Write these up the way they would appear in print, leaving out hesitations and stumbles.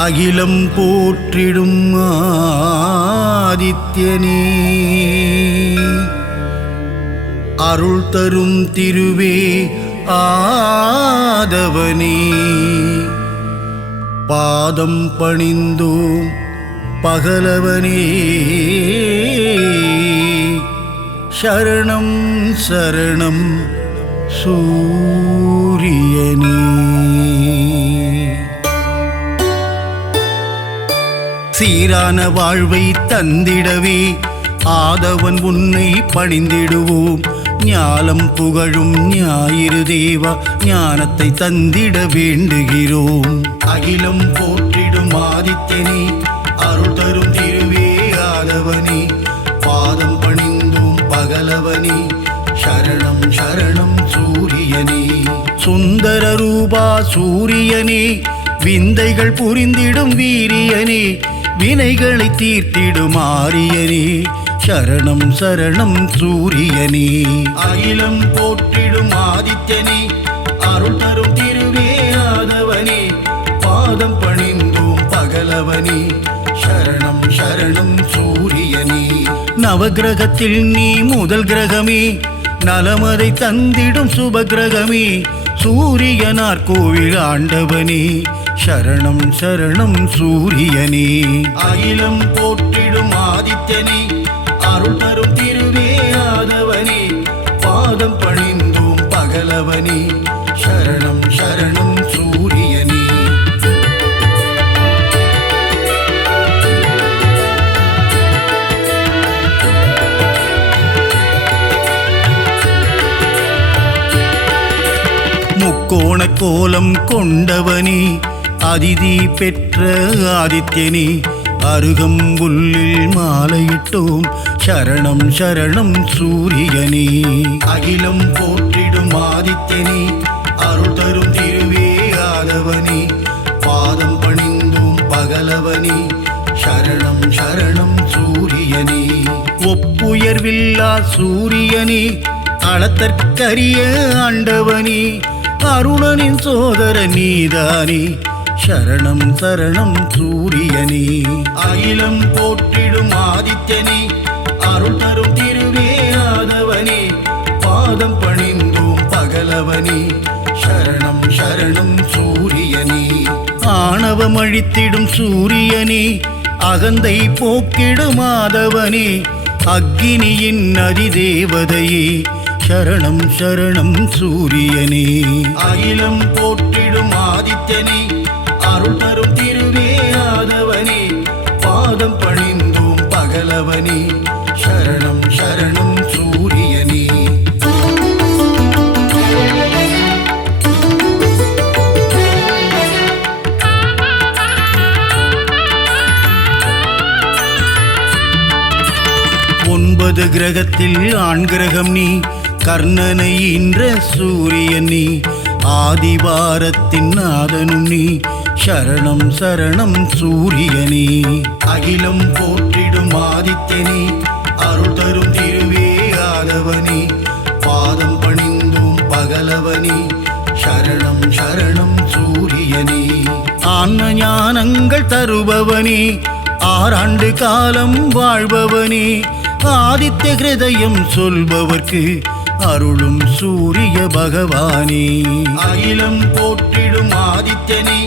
அகிலம் போற்றிடும் ஆதித்யனே, அருள் தரும் திருவே ஆதவனே, பாதம் பணிந்தோம் பகலவனே, சரணம் சரணம் சூரியனே. சீரான வாழ்வை தந்திடவே ஆதவன் உன்னை பணிந்திடுவோம். ஞாலம் புகழும் ஞாயிறு தேவா, ஞானத்தை தந்திட வேண்டுகிறோம். அகிலம் போற்றிடும் ஆதித்யனே, அருள் தரும் திருவே ஆதவனே, பாதம் பணிந்தோம் பகலவனே, சரணம் சரணம் சூரியனே. சுந்தர ரூபா சூரியனே, விந்தைகள் புரிந்திடும் வீரியனே, வினைகளை தீர்த்திடும் ஆரியனே, சரணம் சரணம் சூரியனே. அகிலம் போற்றிடும் ஆதித்யனே, அருள் தரும் திருவே ஆதவனே, பாதம் பணிந்தோம் பகலவனே, சரணம் சரணம் சூரியனே. நவகிரகத்தில் நீ முதல் கிரகமே, நலமதை தந்திடும் சுபகிரகமே, சூரியனார் கோவில் ஆண்டவனே, சரணம் சரணம் சூரியனே. அகிலம் போற்றிடும் ஆதித்யனே, அருள் தரும் திருவே ஆதவனே, பாதம் பணிந்தோம் பகலவனே, சரணம் சரணம் சூரியனே. முக்கோண கோலம் கொண்டவனே, அதிதி பெற்ற ஆதித்யனே, அருகம்புல்லில் மாலையிட்டோம், சரணம் சரணம் சூரியனே. அகிலம் போற்றிடும் ஆதித்யனே, அருள் தரும் திருவே ஆதவனே, பாதம் பணிந்தோம் பகலவனே, சரணம் சரணம் சூரியனே. ஒப்புயர்வில்லா சூரியனே, அளத்தற்கரிய ஆண்டவனே, அருணனின் சோதர நீதானே, சரணம் சரணம் சூரியனே. அகிலம் போற்றிடும் ஆதித்யனே, அருள் தரும் திருவே ஆதவனே, பாதம் பணிந்தோம் பகலவனே, சரணம் சரணம் சூரியனே. ஆணவம் அழித்திடும் சூரியனே, அகந்தை போக்கிடும் ஆதவனே, அக்கினியின் அதிதேவதையே, சரணம் சரணம் சூரியனே. அகிலம் போற்றிடும் ஆதித்யனே, அருள் தரும் திருவே ஆதவனே, பாதம் பணிந்தோம் பகலவனே, சரணம் சரணம் சூரியனே. ஒன்பது கிரகத்தில் ஆண் கிரகம் நீ, கர்ணனை ஈன்ற சூரியன் நீ, ஆதிவாரத்தின் நாதனும் நீ, சரணம் சரணம் சூரியனே. அகிலம் போற்றிடும் ஆதித்யனே, அருள் தரும் திருவே ஆதவனே, பாதம் பணிந்தோம் பகலவனே, சரணம் சரணம் சூரியனே. ஆன்ம ஞானங்கள் தருபவனே, ஆறாண்டு காலம் வாழ்பவனே, ஆதித்ய ஹிருதயம் சொல்பவர்க்கு அருளும் சூரிய பகவானே. அகிலம் போற்றிடும் ஆதித்யனே,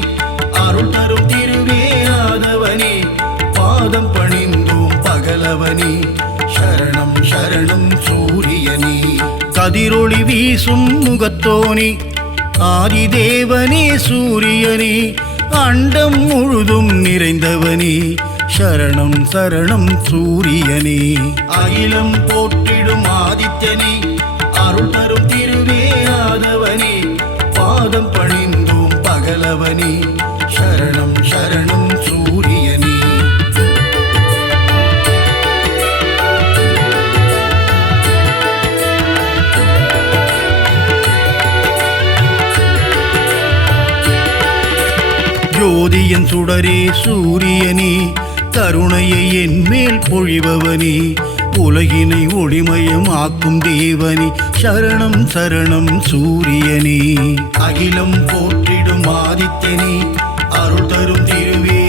அருள் தரும் திருவே ஆதவனே, பாதம் பணிந்தோம் பகலவனே, சரணம் சரணம் சூரியனே. கதிரொளி வீசும் முகத்தோனே, ஆதிதேவனே சூரியனே, அண்டம் முழுதும் நிறைந்தவனே, சரணம் சரணம் சூரியனே. அகிலம் போற்றிடும் ஆதித்யனே, அருள் தரும் திருவே ஆதவனே, பாதம் பணிந்தோம் பகலவனே, சரணம் சரணம் சூரியனே. ஜோதியன் சுடரே சூரியனே, கருணையை என் மேல் பொழிபவனே, உலகினை ஒளிமயம் ஆக்கும் தேவனே, சரணம் சரணம் சூரியனே. அகிலம் போற்றிடும் ஆதித்யனே, அருள் தரும் திருவே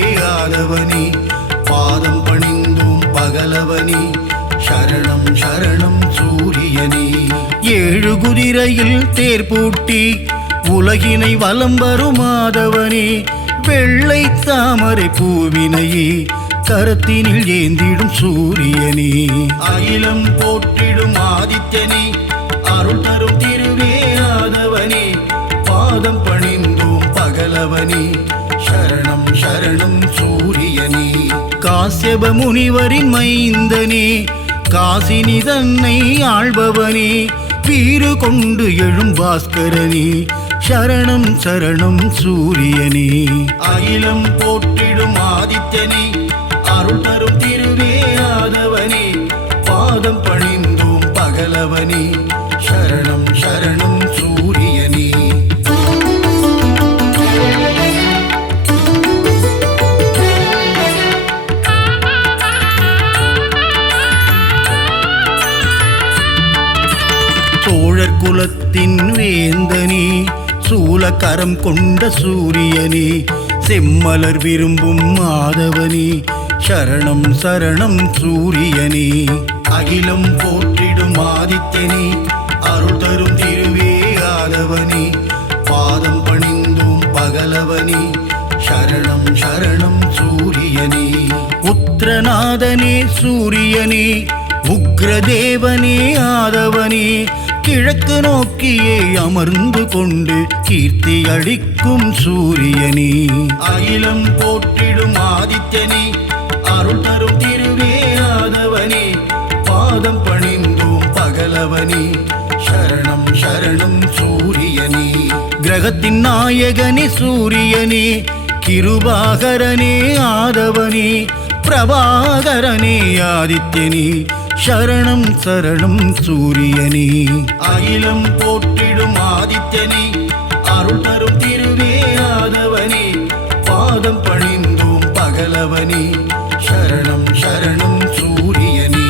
குதிரையில் தேர் பூட்டி உலகினை வலம் வரும் மாதவனே, வெள்ளை தாமரை பூவினையே கரத்தினில் ஏந்திடும் சூரியனே, அகிலம் போற்றிடும் ஆதித்யனே, அருள் தரும் திருவே ஆதவனே, பாதம் பணிந்தோம் பகலவனே, சரணம் சரணம் சூரியனே, காசியப முனிவரின் மைந்தனே, காசினி தன்னை ஆள்பவனே, வீறு கொண்டு எழும் பாஸ்கரனே, சரணம் சரணம் சூரியனே, அகிலம் போற்றிடும் ஆதித்யனே, அருள் தரும் திருவே ஆதவனே, பாதம் பணிந்தோம் பகலவனே, சரணம் சரணம் சூரியனே. சோழர் குலத்தின் வேந்தனே, சூலக்கரம் கொண்ட சூரியனே, செம்மலர் விரும்பும் மாதவனே, சரணம் சரணம் சூரியனே, அகிலம் போற்றிடும் ஆதித்யனே, அருள் தரும் திருவே ஆதவனே, பாதம் பணிந்தோம் பகலவனே, சரணம் சரணம் சூரியனே, உத்திரநாதனே சூரியனே, உக்ரதேவனே ஆதவனே, கிழக்கு நோக்கியே அமர்ந்து கொண்டு கீர்த்தி அளிக்கும் சூரியனே, அகிலம் போற்றிடும் ஆதித்யனே, அருள் தரும் திருவே ஆதவனே, பாதம் பணிந்தோம் பகலவனே, சரணம் சரணம் சூரியனே, கிரகத்தின் நாயகனே சூரியனே, கிருபாகரனே ஆதவனே, பிரபாகரனே ஆதித்யனே, சரணம் சரணம் சூரியனே, அகிலம் போற்றிடும் ஆதித்யனே, அருள் தரும் திருவே ஆதவனே, பாதம் பணிந்தோம் பகலவனே, சரணம் சரணம் சூரியனே.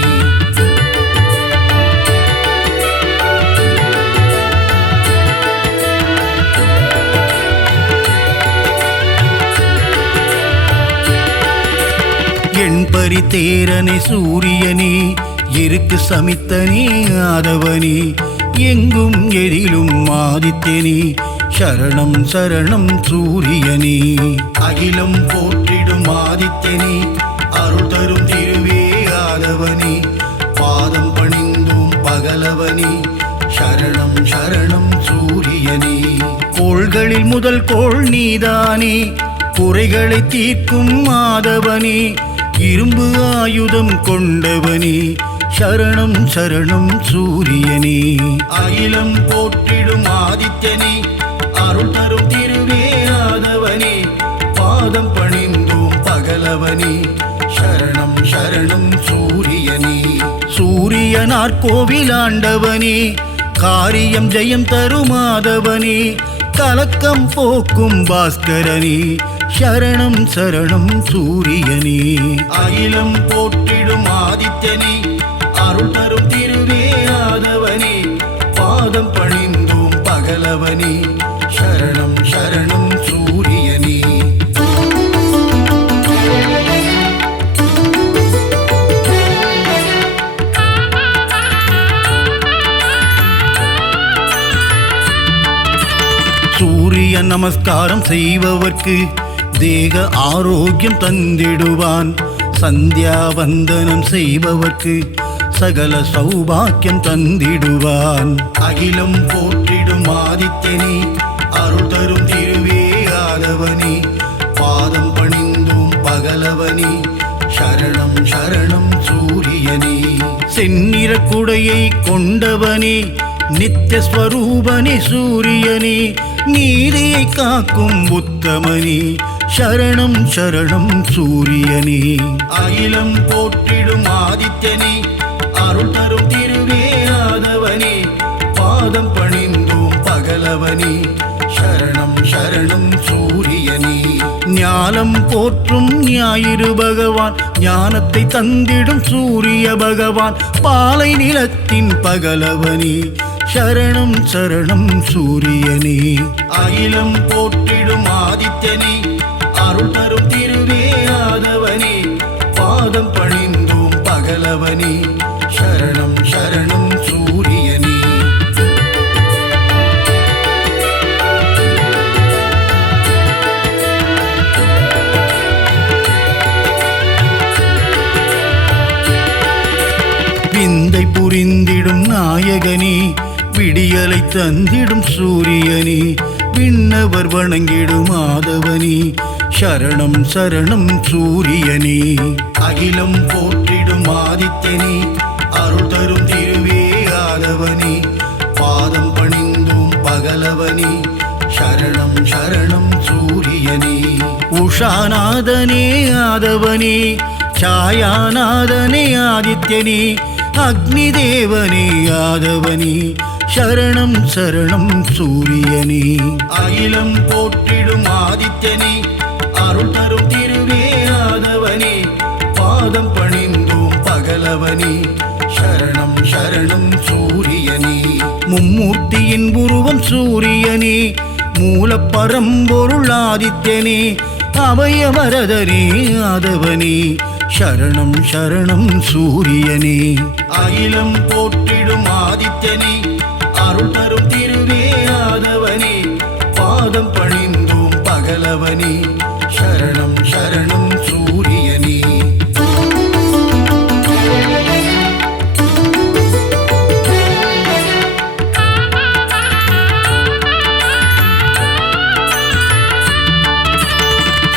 எண்பரி தேரனே சூரியனே, எருக்கு சமித்தனே ஆதவனே, எங்கும் எதிலும் ஆதித்யனே, சரணம் சரணம் சூரியனே, அகிலம் போற்றிடும் ஆதித்யனே, அருள் தரும் திருவே ஆதவனே, பாதம் பணிந்தோம் பகலவனே, சரணம் சரணம் சூரியனே, கோள்களில் முதல் கோள் நீதானே, குறைகளை தீர்க்கும் ஆதவனே, இரும்பு ஆயுதம் கொண்டவனே, சரணம் சரணம் சூரியனே, அகிலம் போற்றிடும் ஆதித்யனே, அருள் தரும் திருவே ஆதவனே, பாதம் பணிந்தோம் பகலவனே, சரணம் சரணம் சூரியனே, சூரியனார் கோவிலாண்டவனே, காரியம் ஜெயம் தரும் ஆதவனே, கலக்கம் போக்கும் பாஸ்கரனே, சரணம் சரணம் சூரியனே, அகிலம் போற்றிடும் ஆதித்யனே, அருள் தரும் திருவே ஆதவனே, பாதம் பணிந்தோம் பகலவனே, சரணம் சரணம் சூரியனே. சூரிய நமஸ்காரம் செய்பவர்க்கு தேக ஆரோக்கியம் தந்திடுவான், சந்தியா வந்தனம் செய்பவர்க்கு சகல சௌபாக்கியம் தந்திடுவான், அகிலம் போற்றிடும் ஆதித்யனே, அருள் தரும் திருவே ஆதவனே, பாதம் பணிந்தோம் பகலவனே, சரணம் சரணம் சூரியனே, செந்நிற குடையை கொண்டவனே, நித்தியஸ்வரூபனே சூரியனே, நீதியை காக்கும் உத்தமனே, சரணம் சரணம் சூரியனே, அகிலம் போற்றிடும் ஆதித்யனே, அருள் தரும் திருவே ஆதவனே, பாதம் பணிந்தோம் பகலவனே, சரணம் சரணம் சூரியனே, ஞானம் போற்றும் ஞாயிறு பகவான், ஞானத்தை தந்திடும் சூரிய பகவான், பாலை நிலத்தின் பகலவனே, சரணம் சரணம் சூரியனே, அகிலம் போற்றிடும் ஆதித்யனே, அருள் தரும் திருவே ஆதவனே, பாதம் பணிந்தோம் பகலவனே, சரணம் சரணம் சூரியனே. விந்தை புரிந்திடும் நாயகனே, விடியலை தந்திடும் சூரியனே, விண்ணவர் வணங்கிடும் ஆதவனே, சரணம் சரணம் சூரியனே. அகிலம் போற்றிடும் ஆதித்யனே, அருள் தரும் திருவே ஆதவனே, பாதம் பணிந்தும் பகலவனே, சரணம் சரணம் சூரியனே. உஷாநாதனே ஆதவனே, சாயாநாதனே ஆதித்யனே, அக்னி தேவனே ஆதவனே, சரணம் சரணம் சூரியனே. அகிலம் போற்றிடும் ஆதித்யனே, அருள் தரும் திருவே ஆதவனே, பாதம் பணிந்தோம் பகலவனே, சரணம் சரணம் சூரியனே. மும்மூர்த்தியின் உருவம் சூரியனே, மூலப்பரம்பொருள் ஆதித்யனே, அபயவரதனே ஆதவனே, சரணம் சரணம் சூரியனே. அகிலம் போற்றிடும் ஆதித்யனே, அருள் தரும் திருவே ஆதவனே, பாதம் பணிந்தோம் பகலவனே, சரணம் சரணம் சூரியனே.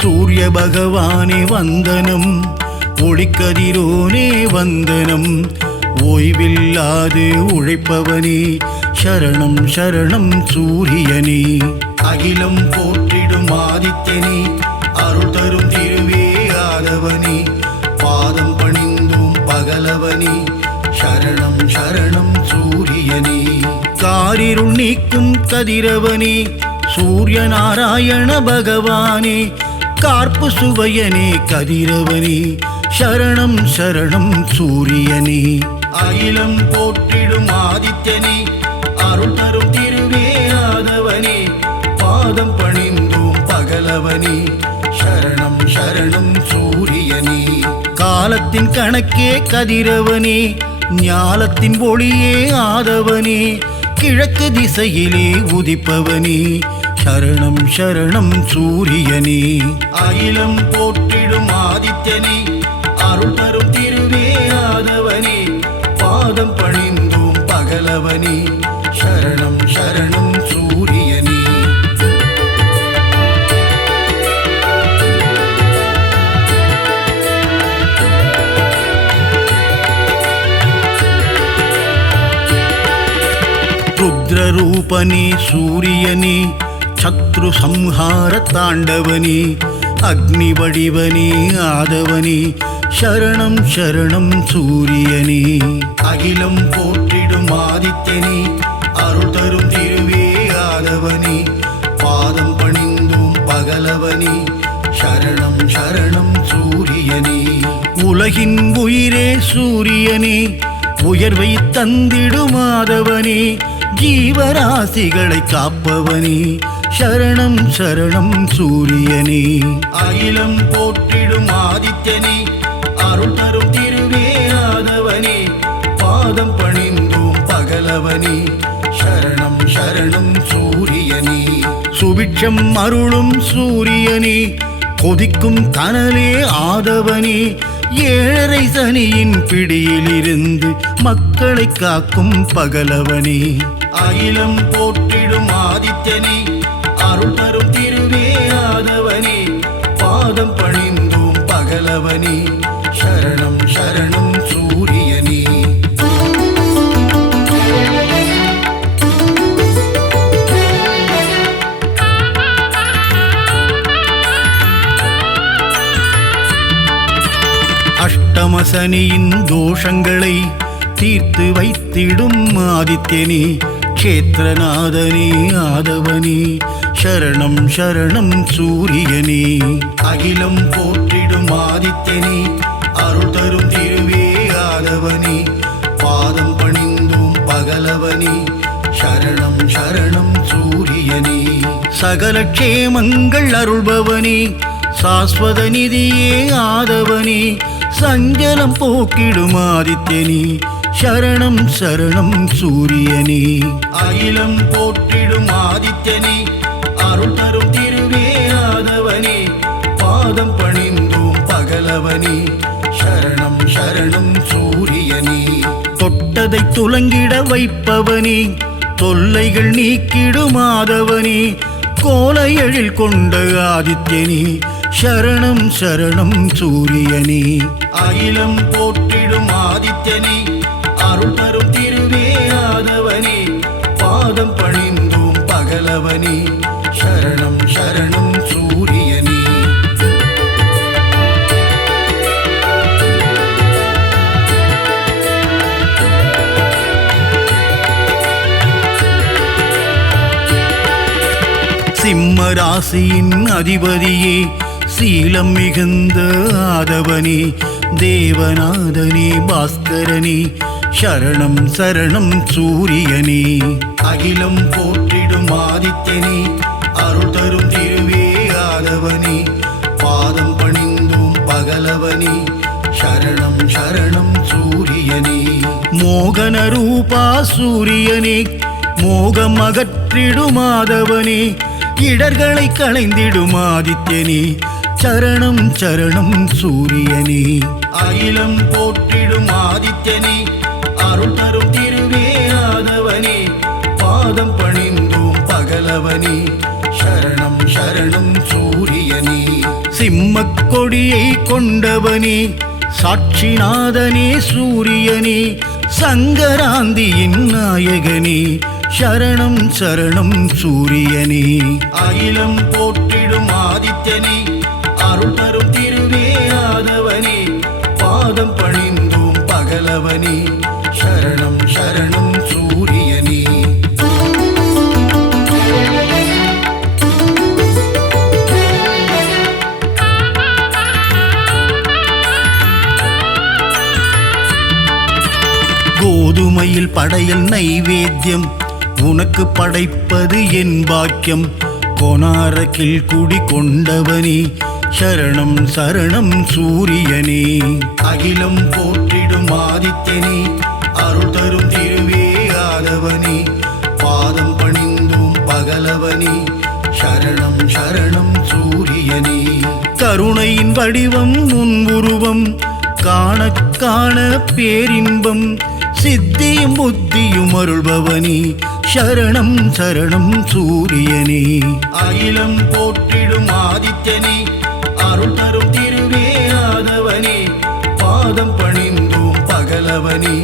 சூரிய பகவானே வந்தனம், ஒளிக்கதிரோனே வந்தனம், ஓய்வில்லாது உழைப்பவனே, சரணம் சரணம் சூரியனே. அகிலம் போற்றிடும் ஆதித்யனே, அருள் தரும் திருவே ஆதவனே, பாதம் பணிந்தோம் பகலவனே, சரணம் சரணம் சூரியனே. காரிருள் நீக்கும் கதிரவனே, சூரிய நாராயண பகவானே, கார்ப்பு சுவையனே கதிரவனே, சரணம் சரணம் சூரியனே. அகிலம் போற்றிடும் ஆதித்யனே, அருள் தரும் திருவே ஆதவனே, பாதம் பணிந்தோம் பகலவனே, சரணம் சரணம் சூரியனே. காலத்தின் கணக்கே கதிரவனே, ஞாலத்தின் ஒளியே ஆதவனே, கிழக்கு திசையிலே உதிப்பவனே, சரணம் சரணம் சூரியனே. அகிலம் போற்றிடும் ஆதித்யனே, அருள் தரும் திருவே ஆதவனே, பாதம் பணிந்தோம் பகலவனே, சரணம் சரணம் சூரியனே. ருத்ரரூபனே சூரியனே, சத்ரு சம்ஹார தாண்டவனே, அக்னி வடிவனே ஆதவனே, சரணம் சரணம் சூரியனே. அகிலம் போற்றிடும் ஆதித்யனே, அருள் தரும் திருவே ஆதவனே, பாதம் பணிந்தோம் பகலவனே, சரணம் சரணம் சூரியனே. உலகின் உயிரே சூரியனே, உயர்வை தந்திடும் ஆதவனே, ஜீவராசிகளை காப்பவனே, சரணம் சரணம் சூரியனே. அகிலம் போற்றிடும் ஆதித்யனே, அருள் தரும் திருவே ஆதவனே, பாதம் பணிந்தோம் பகலவனே, சரணம் சரணம் சூரியனே. சுபிட்சம் அருளும் சூரியனே, கொதிக்கும் கனலே ஆதவனே, ஏழரை சனியின் பிடியிலிருந்து மக்களை காக்கும் பகலவனே. அகிலம் போற்றிடும் ஆதித்யனே, அருள் தரும் திருவே ஆதவனே, பாதம் பணிந்தோம் பகலவனே, சரணம் சரணம் சூரியனே. அஷ்டமசனியின் தோஷங்களை தீர்த்து வைத்திடும் ஆதித்யனே, க்ஷேத்ரநாதனே ஆதவனே, சரணம் சரணம் சூரியனே. அகிலம் போற்றிடும் ஆதித்யனே, அருள் தரும் திருவே ஆதவனே, பாதம் பணிந்தோம் பகலவனே, சரணம் சரணம் சூரியனே. சகல க்ஷேமங்கள் அருள்பவனே, சாஸ்வத நிதியே ஆதவனே, சஞ்சலம் போக்கிடும் ஆதித்யனே, சரணம் சரணம் சூரியனே. அகிலம் போற்றிடும் ஆதித்யனே, அருள் தரும் திருவே ஆதவனே, பாதம் பணிந்தோம் பகலவனே, சரணம் சரணம் சூரியனே. தொட்டதை துலங்கிட வைப்பவனே, தொல்லைகள் நீக்கிடுமாதவனே, கோல எழில் கொண்ட ஆதித்யனே, சரணம் சரணம் சூரியனே. அகிலம் போற்றிடும் ஆதித்யனே, அருள் தரும் திருவே ஆதவனே, பாதம் பணிந்தோம் பகலவனே, சரணம் சரணம் சூரியனே. சிம்ம ராசியின் அதிபதியே, சீலம் மிகுந்த ஆதவனே, தேவநாதனே, பாஸ்கரனே, சரணம் சரணம் சூரியனே. அகிலம் போற்றிடும் ஆதித்யனே, அருள் தரும் திருவே ஆதவனே, பாதம் பணிந்தோம் பகலவனே, சரணம் சரணம் சூரியனே. மோகன ரூபா சூரியனே, மோகம் அகற்றிடுமாதவனே, இடர்களை களைந்திடும் ஆதித்யனே, சரணம் சரணம் சூரியனே. அகிலம் போற்றிடும் ஆதித்யனே, அருள் தரும் திருவே ஆதவனே, பாதம் பணிந்தோம் பகலவனே, சரணம் சரணம் சூரியனே. சிம்மக் கொடியை கொண்டவனே, சாட்சிநாதனே சூரியனே, சங்கராந்தியின் நாயகனே, சரணம் சரணம் சூரியனே. அகிலம் போற்றிடும் ஆதித்யனே, அருள் தரும் திருவே ஆதவனே, பாதம் பணிந்தோம் பகலவனே, சரணம் சரணம் சூரியனே. கோதுமையில் படையல் நைவேத்தியம், உனக்கு படைப்பது என் பாக்கியம், கொனாரக்கில் குடி கொண்டவனே, சரணம் சரணம் சூரியனே. அகிலம் போற்றிடும் ஆதித்யனே, அருள் தரும் திருவே ஆதவனே, பாதம் பணிந்தோம் பகலவனே, சரணம் சரணம் சூரியனே. கருணையின் வடிவம் உன் உருவம், காண காண பேரின்பம், சித்தியும் புத்தியும் அருள்பவனே, சரணம் சரணம் சூரியனே. அகிலம் போற்றிடும் ஆதித்யனே, அருள் தரும் திருவே ஆதவனே, பாதம் பணிந்தோம் பகலவனே,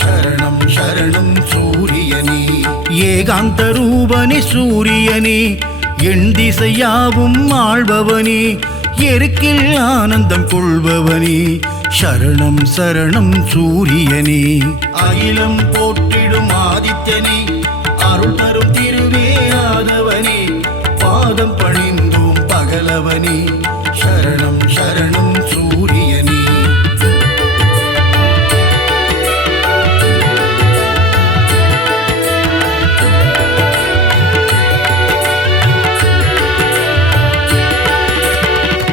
சரணம் சரணம் சூரியனே. ஏகாந்த ரூபனே சூரியனே, எண் திசையாவும் ஆள்பவனே, எருக்கில் ஆனந்தம் கொள்பவனே, சரணம் சரணம் சூரியனே. அகிலம் போற்றிடும் ஆதித்யனே, அருள் தரும் திருவே ஆதவனே, பாதம் பணிந்தோம் பகலவனே, சரணம் சரணம் சூரியனே.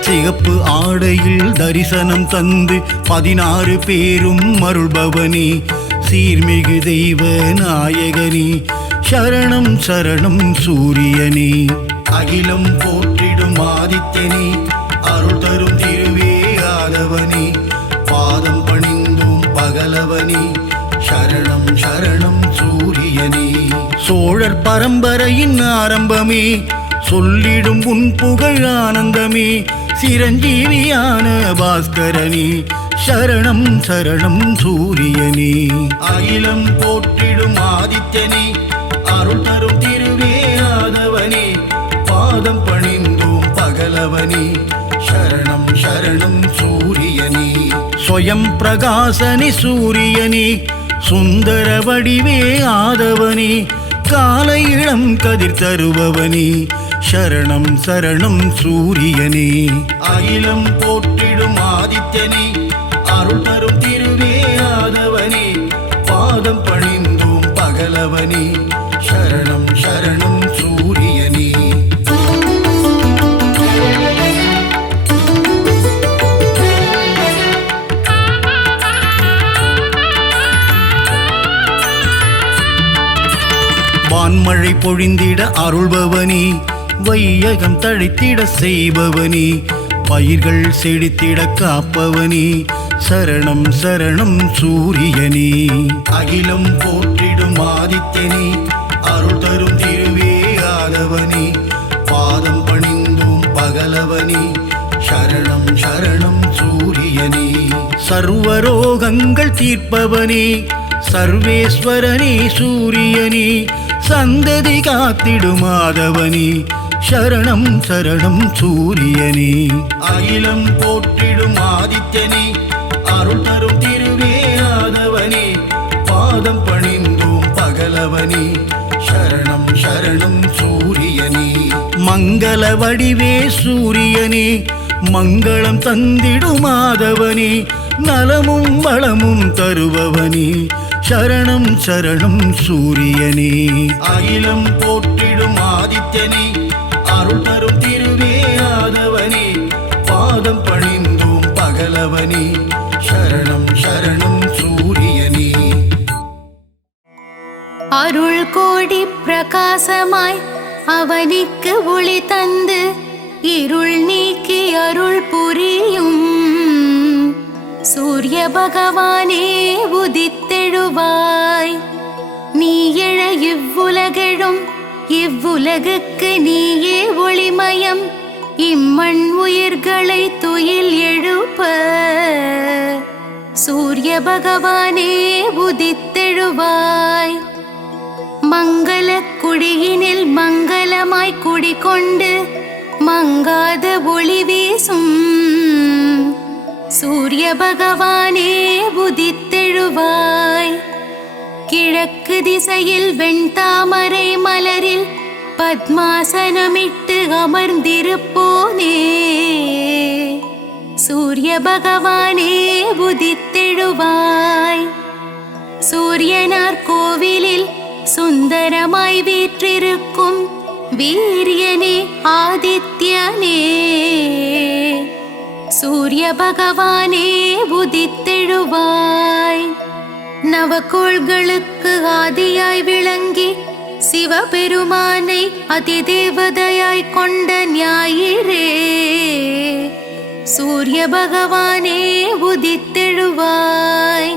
சிகப்பு ஆடையில் தரிசனம் தந்து 16 பேரும் அருள்பவனே, சீர்மிகு தெய்வ நாயகனே, சரணம் சரணம் சூரியனே. அகிலம் போற்றிடும் ஆதித்யனே, அருள் தரும் திருவே ஆதவனே, பாதம் பணிந்தோம் பகலவனே, சரணம் சரணம் சூரியனே. சோழர் பரம்பரையின் ஆரம்பமே, சொல்லிடும் உன் புகழ் ஆனந்தமே, சிரஞ்சீவியான பாஸ்கரனே, சரணம் சரணம் சூரியனே. அகிலம் போற்றிடும் ஆதித்யனே, அருள் தரும் திருவே ஆதவனே, பாதம் பணிந்தோம் பகலவனே, சரணம் சரணம் சூரியனே. ஸ்வயம் பிரகாசனே சூரியனே, சுந்தர வடிவே ஆதவனே, காலை இளம் கதிர் தருபவனே, சரணம் சரணம் சூரியனே. அகிலம் போற்றிடும் ஆதித்யனே, அருள் தரும் திருவே ஆதவனே, பாதம் பணிந்தோம் பகலவனே, சரணம் சரணம் சூரியனே. வான்மழை பொழிந்திட அருள்பவனே, வையகம் தழைத்திட செய்பவனே, பயிர்கள் செழித்திட காப்பவனே, சரணம் சரணம் சூரியனே. அகிலம் போற்றிடும் ஆதித்யனே, அருள் தரும் திருவே ஆதவனே, பாதம் பணிந்தோம் பகலவனே, சரணம் சரணம் சூரியனே. சர்வரோகங்கள் தீர்ப்பவனே, சர்வேஸ்வரனே சூரியனே, சந்ததி காத்திடும் ஆதவனே, சரணம் சரணம் சூரியனே. அகிலம் போற்றிடும் ஆதித்யனே, அருள் தரும் திருவே ஆதவனே, பாதம் பணிந்தோம் பகலவனே, சரணம் சரணம் சூரியனே. மங்கள வடிவே சூரியனே, மங்களம் தந்திடும் ஆதவனே, நலமும் வளமும் தருபவனே, சரணம் சரணம் சூரியனே. அகிலம் போற்றிடும் ஆதித்யனே, அருள் தரும் திருவே ஆதவனே, பாதம் பணிந்தோம் பகலவனே, சரணம் சரணம் சூரியனே. அருள் கோடி பிரகாசமாய் அவனிக்கு ஒளி தந்து இருள் நீக்கி அருள் புரியும் சூரிய பகவானே உதித்தெழுவாய். நீ எழ இவ்வுலகெழும், இவ்வுலகுக்கு நீயே ஒளிமயம், இம்மண் உயிர்களை துயில் எழுப்ப சூரிய பகவானே உதித்தெழுவாய். மங்கள குடியினில் மங்களமாய் குடிகொண்டு மங்காத ஒளி வீசும் சூரிய பகவானே உதித்தெழுவாய். கிழக்கு திசையில் வெண்தாமரை மலரில் பத்மாசனமிட்டு அமர்ந்திருப்போனே சூரிய பகவானே உதித்தெழுவாய். சூரியனார் கோவிலில் சுந்தரமாய் வீற்றிருக்கும் வீரியனே ஆதித்யனே சூரிய பகவானே உதித்தெழுவாய். நவகோள்களுக்கு ஆதியாய் விளங்கி சிவபெருமானை அதிதேவதையாய் கொண்ட ஞாயிறே சூரிய பகவானே உதித்தெழுவாய்.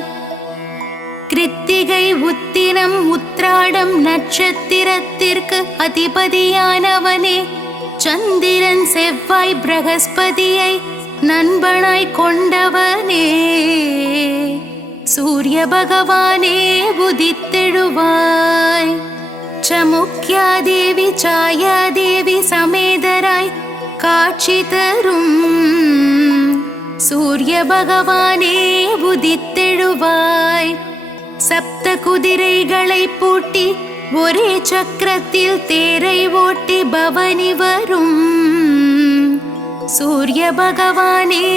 கிருத்திகை உத்திரம் உத்ராடம் நட்சத்திரத்திற்கு அதிபதியானவனே, சந்திரன் செவ்வாய் பிரகஸ்பதியை நண்பனாய் கொண்டவனே சூரிய பகவானே உதித்தெழுவாய். சமுக்யாதேவி சாயாதேவி சமேதராய் காட்சி தரும் சூரிய பகவானே உதித்தெழுவாய். சப்த குதிரைகளை பூட்டி ஒரே சக்கரத்தில் தேரை ஓட்டி பவனி வரும் சூரிய பகவானே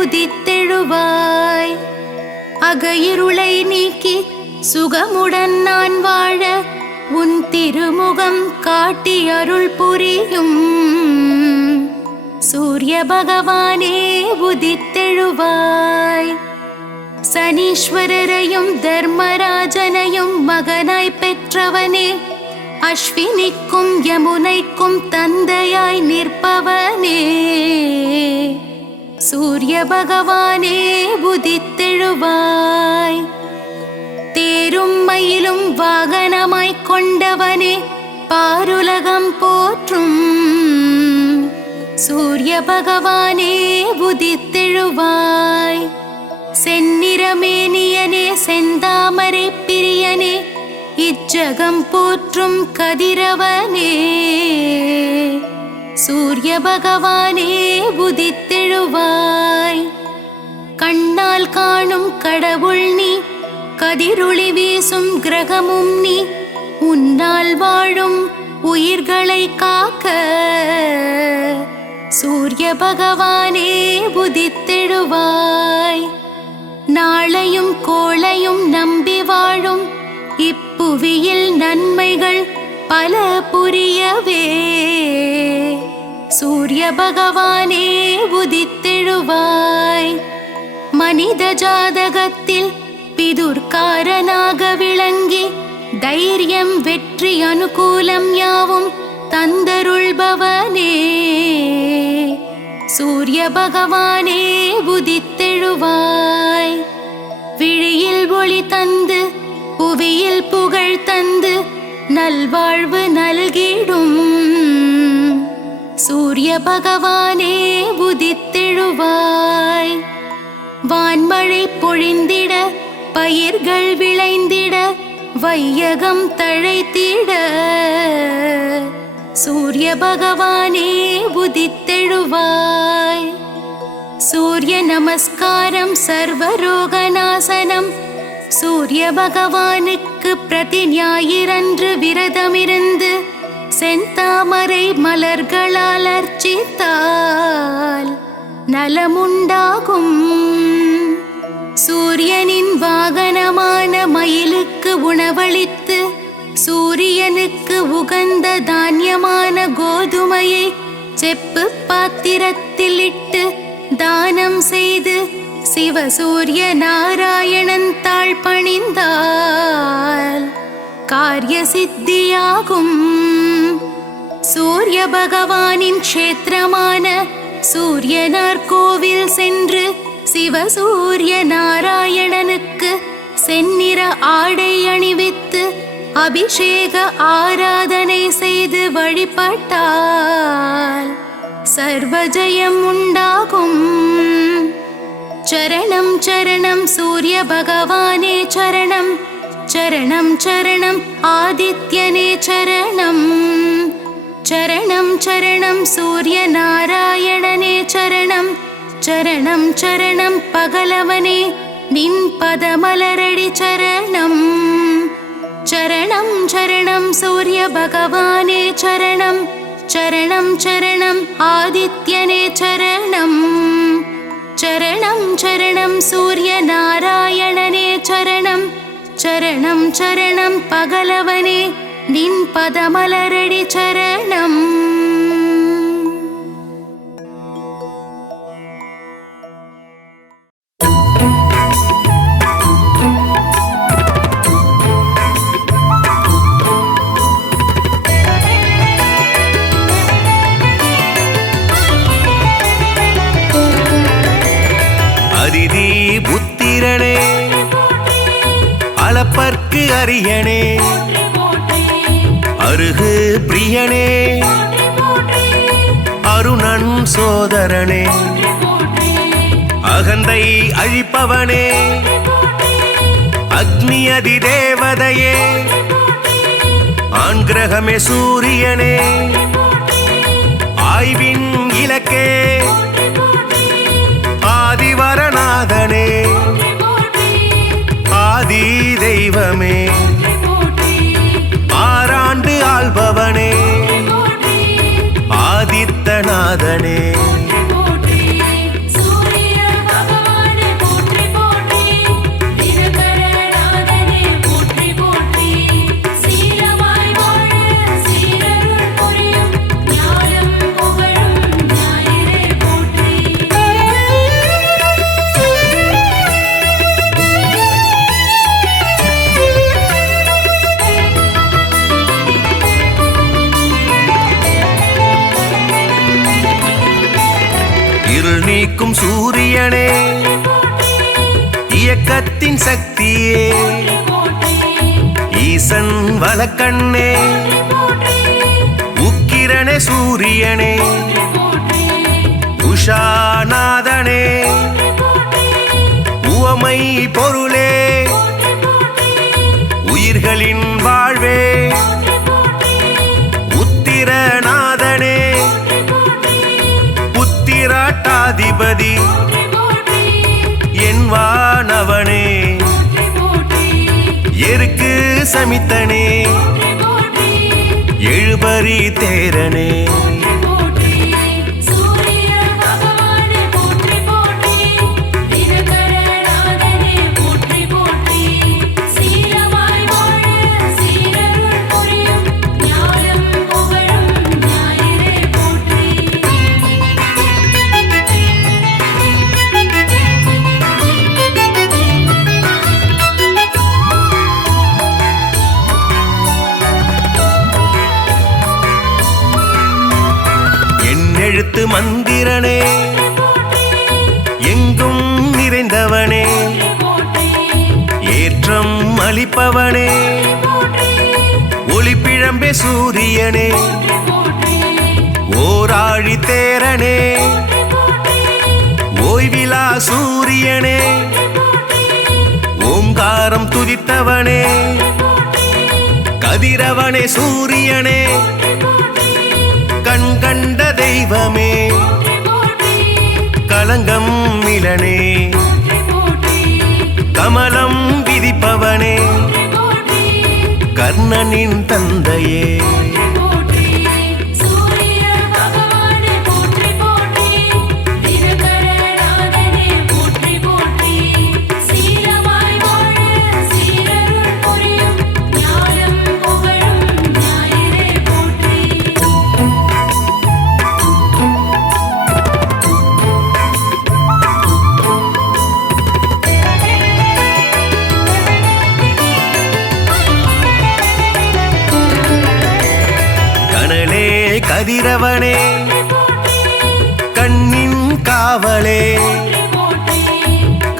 உதித்தெழுவாய். அகையிருளை நீக்கி சுகமுடன் நான் வாழ உன் திருமுகம் காட்டி அருள் புரியும் சூரிய பகவானே உதித்தெழுவாய். சனீஸ்வரரையும் தர்மராஜனையும் மகனாய் பெற்றவனே, அஸ்வினிக்கும் யமுனைக்கும் தந்தையாய் நிற்பவனே சூரிய பகவானே உதித்தெழுவாய். தேரும் மயிலும் வாகனமாய் கொண்டவனே, பாருலகம் போற்றும் சூரிய பகவானே உதித்தெழுவாய். செந்நிறமேனியனே செந்தாமரை பிரியனே, இச்சகம் போற்றும் கதிரவனே சூரிய பகவானே உதித்தெழுவாய். கண்ணால் காணும் கடவுள் நீ, கதிரொளி வீசும் கிரகமும் நீ, உன்னால் வாழும் உயிர்களை காக்க சூரிய பகவானே உதித்தெழுவாய். நாளையும் கோளையும் நம்பி வாழும் இப்புவியில் நன்மைகள் பல புரியவே சூரிய பகவானே உதித்தெழுவாய். மனித ஜாதகத்தில் பிதுர்காரனாக விளங்கி தைரியம் வெற்றி அனுகூலம் யாவும் தந்தருள்பவனே சூரிய பகவானே உதித்தெழுவாய். ஒளி தந்து புவியில் புகழ் தந்து நல்வாழ்வு நல்கிடும் சூரிய பகவானே உதித்தெழுவாய். வான்மழை பொழிந்திட பயிர்கள் விளைந்திட வையகம் தழைத்திட சூரிய பகவானே உதித்தெழுவாய். சூரிய நமஸ்காரம் சர்வரோகநாசனம். சூரிய பகவானுக்கு பிரதி ஞாயிறன்று விரதமிருந்து செந்தாமரை மலர்களால் அர்ச்சித்தால் நலமுண்டாகும். சூரியனின் வாகனமான மயிலுக்கு உணவளித்து சூரியனுக்கு உகந்த தானியமான கோதுமையை செப்பு பாத்திரத்தில் இட்டு தானம் செய்து சிவசூரிய நாராயணன் தாழ் பணிந்தால் காரிய சித்தியாகும். சூரிய பகவானின் க்ஷேத்திரமான சூரியனார் கோவில் சென்று சிவசூரிய நாராயணனுக்கு செந்நிற ஆடை அணிவித்து அபிஷேக ஆராதனை செய்து வழிபட்டால் சர்வஜயம் உண்டாகும். சரணம் சரணம் சூரிய பகவானே சரணம். சரணம் சரணம் ஆதித்யனே சரணம். சரணம் சரணம் சூரிய நாராயணனே சரணம். சரணம் சரணம் பகலவனே நின் பதமலரடி சரணம். சரணம் சரணம் சூரிய பகவானே சரணம். சரணம் சரணம் ஆதித்யனே சரணம். சரணம் சரணம் சூரிய நாராயணனே சரணம். சரணம் சரணம் பகலவனே நின் பதமலரடி சரணம். அதிதி புத்திரனே அளப்பற்கு அரியனே அருகு பிரியனே அருணன் சோதரனே அகந்தை அழிப்பவனே அக்னி அதி தேவதையே ஆண்கிரகமே சூரியனே ஆய்வின் இலக்கே ஆதிவரநாதனே ஆதி தெய்வமே ஆறாண்டு ஆள்பவனே ஆதித்தநாதனே நீக்கும் சூரியனே இயக்கத்தின் சக்தியே ஈசன் வலக்கண்ணே உக்கிரனே சூரியனே உஷாநாதனே உவமை பொருளே உயிர்களின் வாழ்வே உத்திரநாதனே புத்திராட்டாதிபதி என் வானவனே எருக்கு சமித்தனே எழுபறி தேரனே எழுத்து மந்திரனே எங்கும் நிறைந்தவனே ஏற்ற அளிப்பவனே ஒளிப்பிழம்பே சூரியனே ஓராழி தேரனே ஓய்விலா சூரியனே ஓங்காரம் துதித்தவனே கதிரவனே சூரியனே கண் கண்ட தெய்வமே கலங்கம் மிலனே கமலம் விதிப்பவனே கர்ணனின் தந்தையே கதிரவனே கண்ணின் காவலே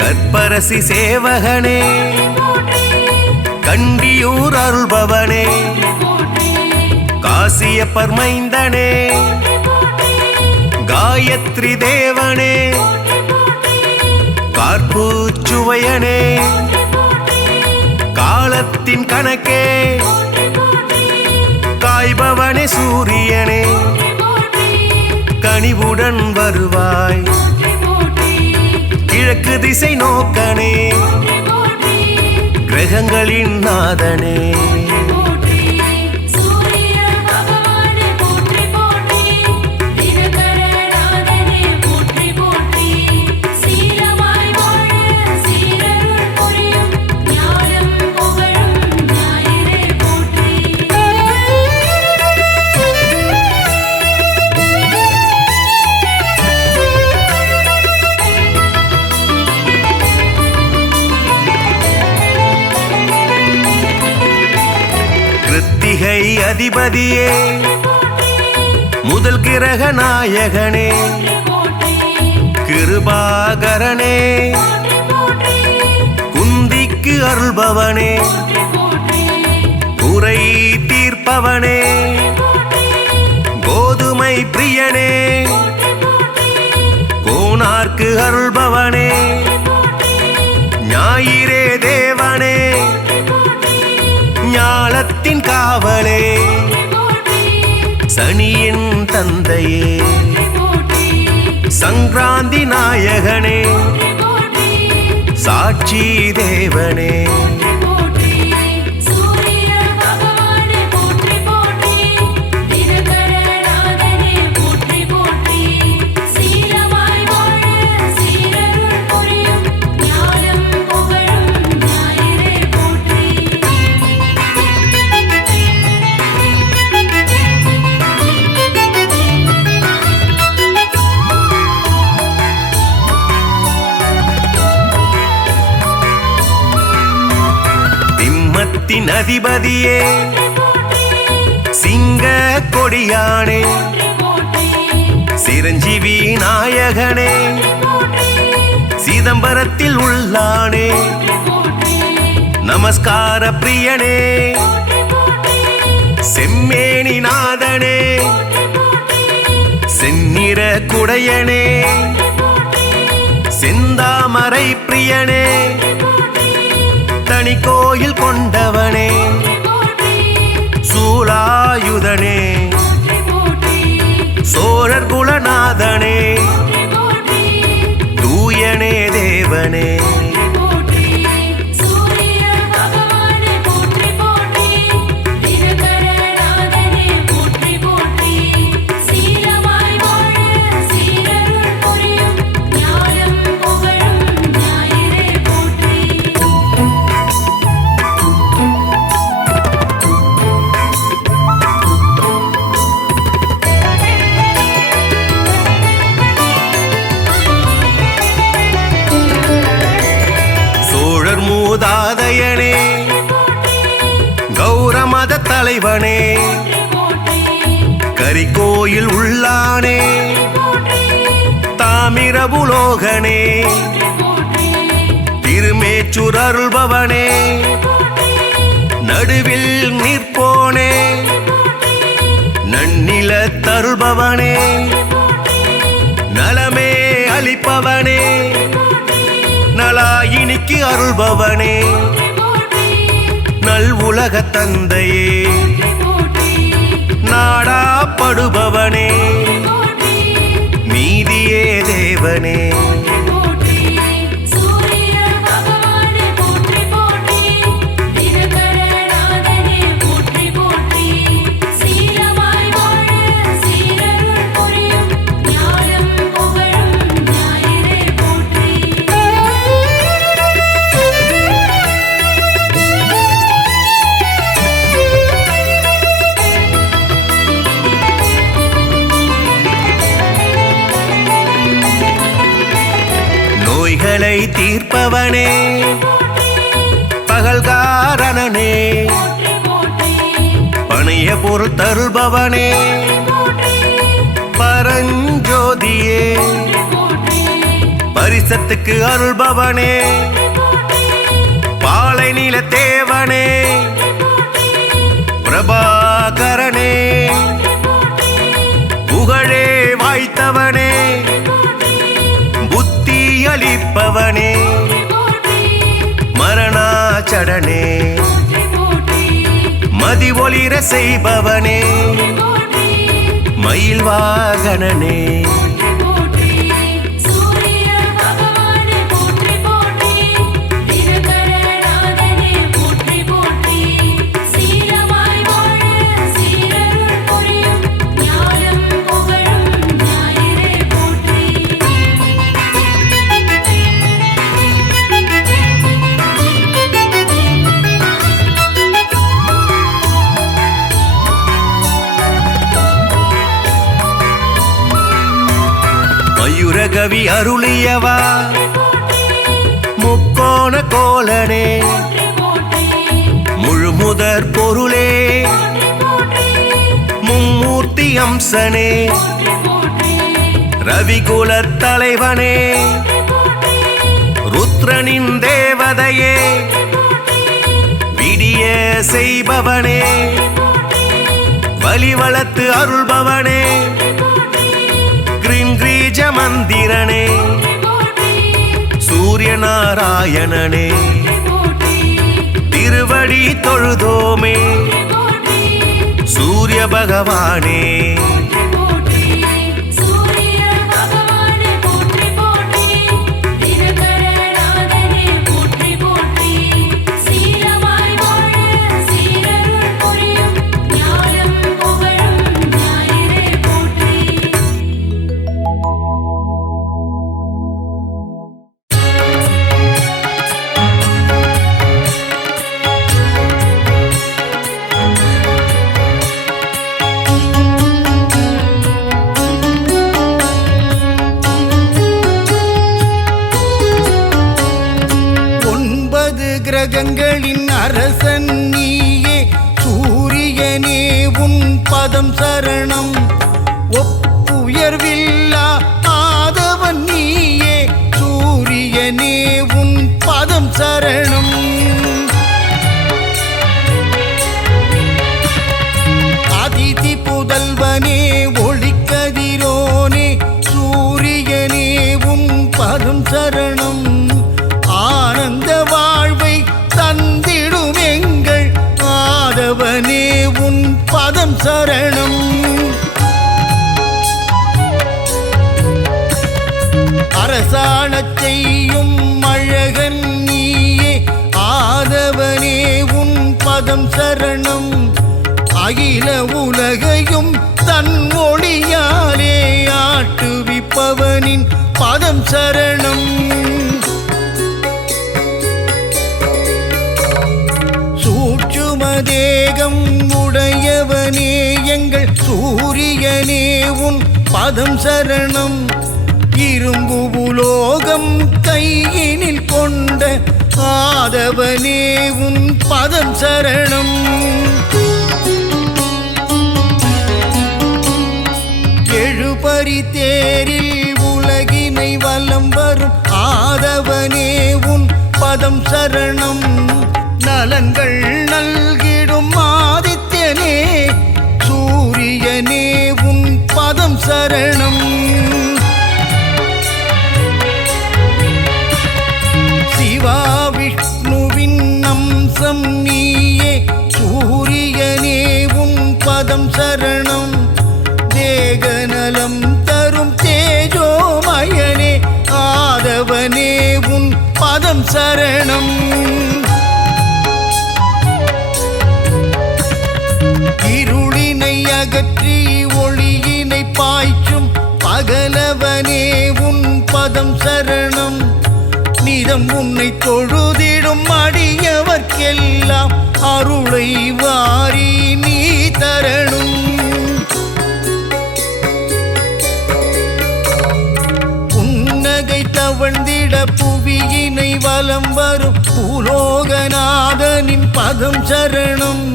கற்பரசி சேவகனே கண்டியூர் அருள்பவனே காசியப்பர் மைந்தனே காயத்ரி தேவனே கார்பூச்சுவையனே காலத்தின் கணக்கே காய்பவனே சூரியனே கனிவுடன் வருவாய் கிழக்கு திசை நோக்கனே கிரகங்களின் நாதனே கிருத்திகை அதிபதியே முதல் கிரக நாயகனே கிருபாகரனே குந்திக்கு அருள்பவனே குறை தீர்ப்பவனே கோதுமை பிரியனே கோனார்க்கு அருள்பவனே ஞாயிறே தேவனே ஞாலத்தின் காவலே சனியின் தந்தையே சங்கராந்தி நாயகனே சாட்சி தேவனே அதிபதியே சிங்க கொடியானே சிரஞ்சீவி நாயகனே சிதம்பரத்தில் உள்ளானே நமஸ்கார பிரியனே செம்மேனி நாதனே செந்நிற குடையனே செந்தாமரை பிரியனே தனி கோயில் கொண்டவனே சூலாயுதனே சோழர் குலநாதனே தூயனே தேவனே மூதாதையனே கௌரமத தலைவனே கரிகோயில் உள்ளானே தாமிரபுலோகனே திருமேச்சூர் அருள்பவனே நடுவில் நிற்போனே நன்னில தருள்பவனே நலமே அளிப்பவனே நலாயினிக்கு அருள்பவனே நல் உலக தந்தையே நாடாப்படுபவனே நீதியே தேவனே நோய்களை தீர்ப்பவனே பகல்காரணனே பணைய பொருள் தருள்பவனே பரஞ்சோதியே பரிசத்துக்கு அருள்பவனே பாலை நில தேவனே பிரபாகரனே புகழே வாய்த்தவனே புத்தி அளிப்பவனே மரணாச்சடனே மதி ஒளிர செய்பவனே மயில் வாகனனே மயூரகவி அருளியவா முக்கோண கோலனே முழுமுதற் பொருளே மும்மூர்த்தி அம்சனே ரவிகுலத் தலைவனே ருத்ரனின் தேவதையே விடிய செய்பவனே வலிவளத்து அருள்பவனே கிரீஞ்ச மந்திரனே சூரிய நாராயணனே திருவடி தொழுதோமே சூரிய பகவானே கிரகங்களின் அரசன் நீயே சூரியனே உன் பதம் சரணம் ஒப்புயர்வில்லா ஆதவன் நீயே சூரியனே உன் பதம் சரணம் அதிதி புதல்வனே ஒளிக்கதிரோனே சூரியனே உன் பதம் சரணம் ஆனந்த வாழ்வை தந்திடும் எங்கள் ஆதவனே உன் பதம் சரணம் அரசாணச் செய்யும் அழகன் நீயே ஆதவனே உன் பதம் சரணம் அகில உலகையும் தன் ஒளியாலே ஆட்டுவிப்பவனின் பதம் சரணம் தேகம் உடையவனே எங்கள் சூரியனே உன் பதம் சரணம் இரும்பு உலோகம் கையினில் கொண்ட ஆதவனே உன் பதம் சரணம் எழுபறி தேரில் உலகினை வலம் வரும் ஆதவனே உன் பதம் சரணம் நலன்கள் நல்கி சரணம். சிவா விஷ்ணுவின் அம்சம் நீயே, சூரியனே உன் பதம் சரணம். தேகநலம் தரும் தேஜோமயனே, ஆதவனே உன் பதம் சரணம். இருளினை அகற்றி ஒளியினை பாய்ச்சும் பகலவனே உன் பதம் சரணம். நிதம் உன்னை தொழுதிடும் அடியவர்க்கெல்லாம் அருளை வாரி நீ தரணும். புன்னகை தவழ்ந்திட புவியினை வலம் வரும் பூலோகநாதனின் பதம் சரணம்.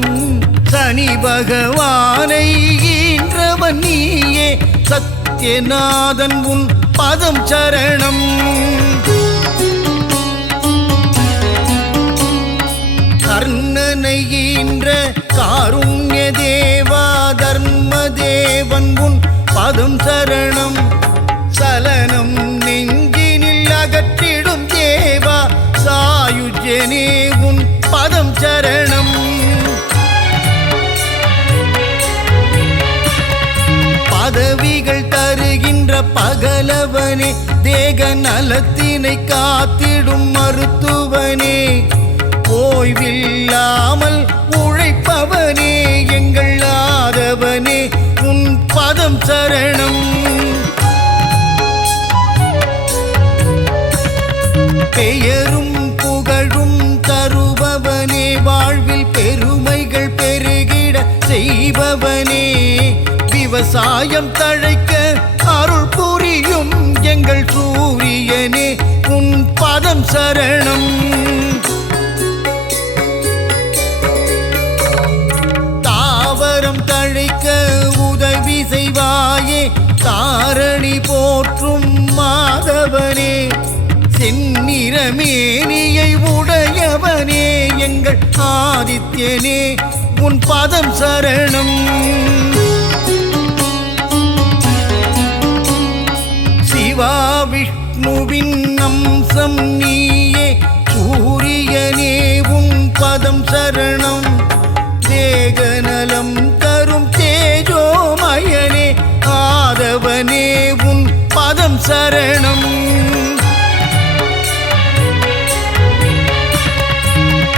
சனி பகவானை ஈன்றவன் நீயே, சத்யநாதன் உன் பதம் சரணம். கர்ணனை ஈன்ற காருண்ய தேவா, தர்ம தேவன் உன் பதம் சரணம். சலனம் நெஞ்சினில் அகற்றிடும் தேவா, சாயுஜ்யனே உன் பதம் சரணம். பதவிகள் தருகின்ற பகலவனே, தேக நலத்தினை காத்திடும் மருத்துவனே, ஓய்வில்லாமல் உழைப்பவனே, எங்கள் ஆதவனே உன் பதம் சரணம். பெயரும் புகழும் தருபவனே, வாழ்வில் பெருமைகள் பெருகிட செய்பவனே, விவசாயம் தழைக்க அருள் புரியும் எங்கள் சூரியனே உன் பதம் சரணம். தாவரம் தழைக்க உதவி செய்வாயே, தாரணி போற்றும் மாதவனே, செந்நிறமேனியை உடையவனே, எங்கள் ஆதித்யனே உன் பதம் சரணம். சிவா விஷ்ணுவின் அம்சம் நீயே, சூரியனே உன் பதம் சரணம். தேகநலம் தரும் தேஜோமயனே, ஆதவனே உன் பதம் சரணம்.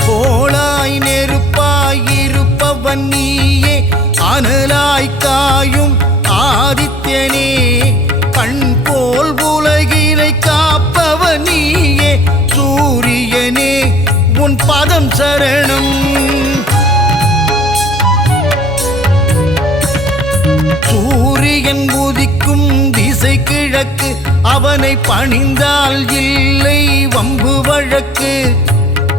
கோளாய் நெருப்பாய் இருப்பவன் நீயே, அனலாய் காயும் ஆதித்யனே, கண் போல் உலகினை காப்பவன் நீயே, சூரியனே உன் பதம் சரணம். சூரியன் உதிக்கும் திசை கிழக்கு, அவனை பணிந்தால் இல்லை வம்பு வழக்கு.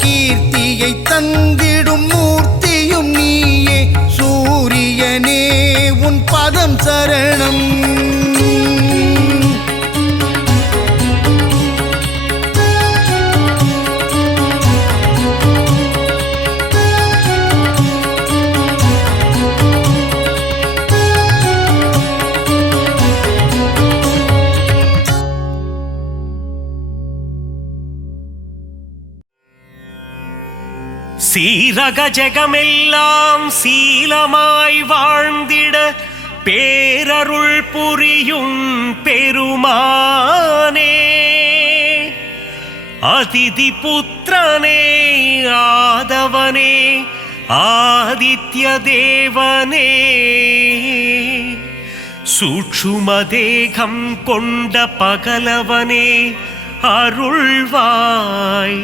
கீர்த்தியை தந்திடும் மூர்த்தியும் நீயே, சூரியனே உன் பதம் சரணம். சீரக ஜெகமெல்லாம் சீலமாய் வாழ்ந்திட பேரருள் புரியும் பெருமானே, அதிதி புத்திரனே, ஆதவனே, ஆதித்ய தேவனே, சூட்சும தேகம் கொண்ட பகலவனே, அருள்வாய்.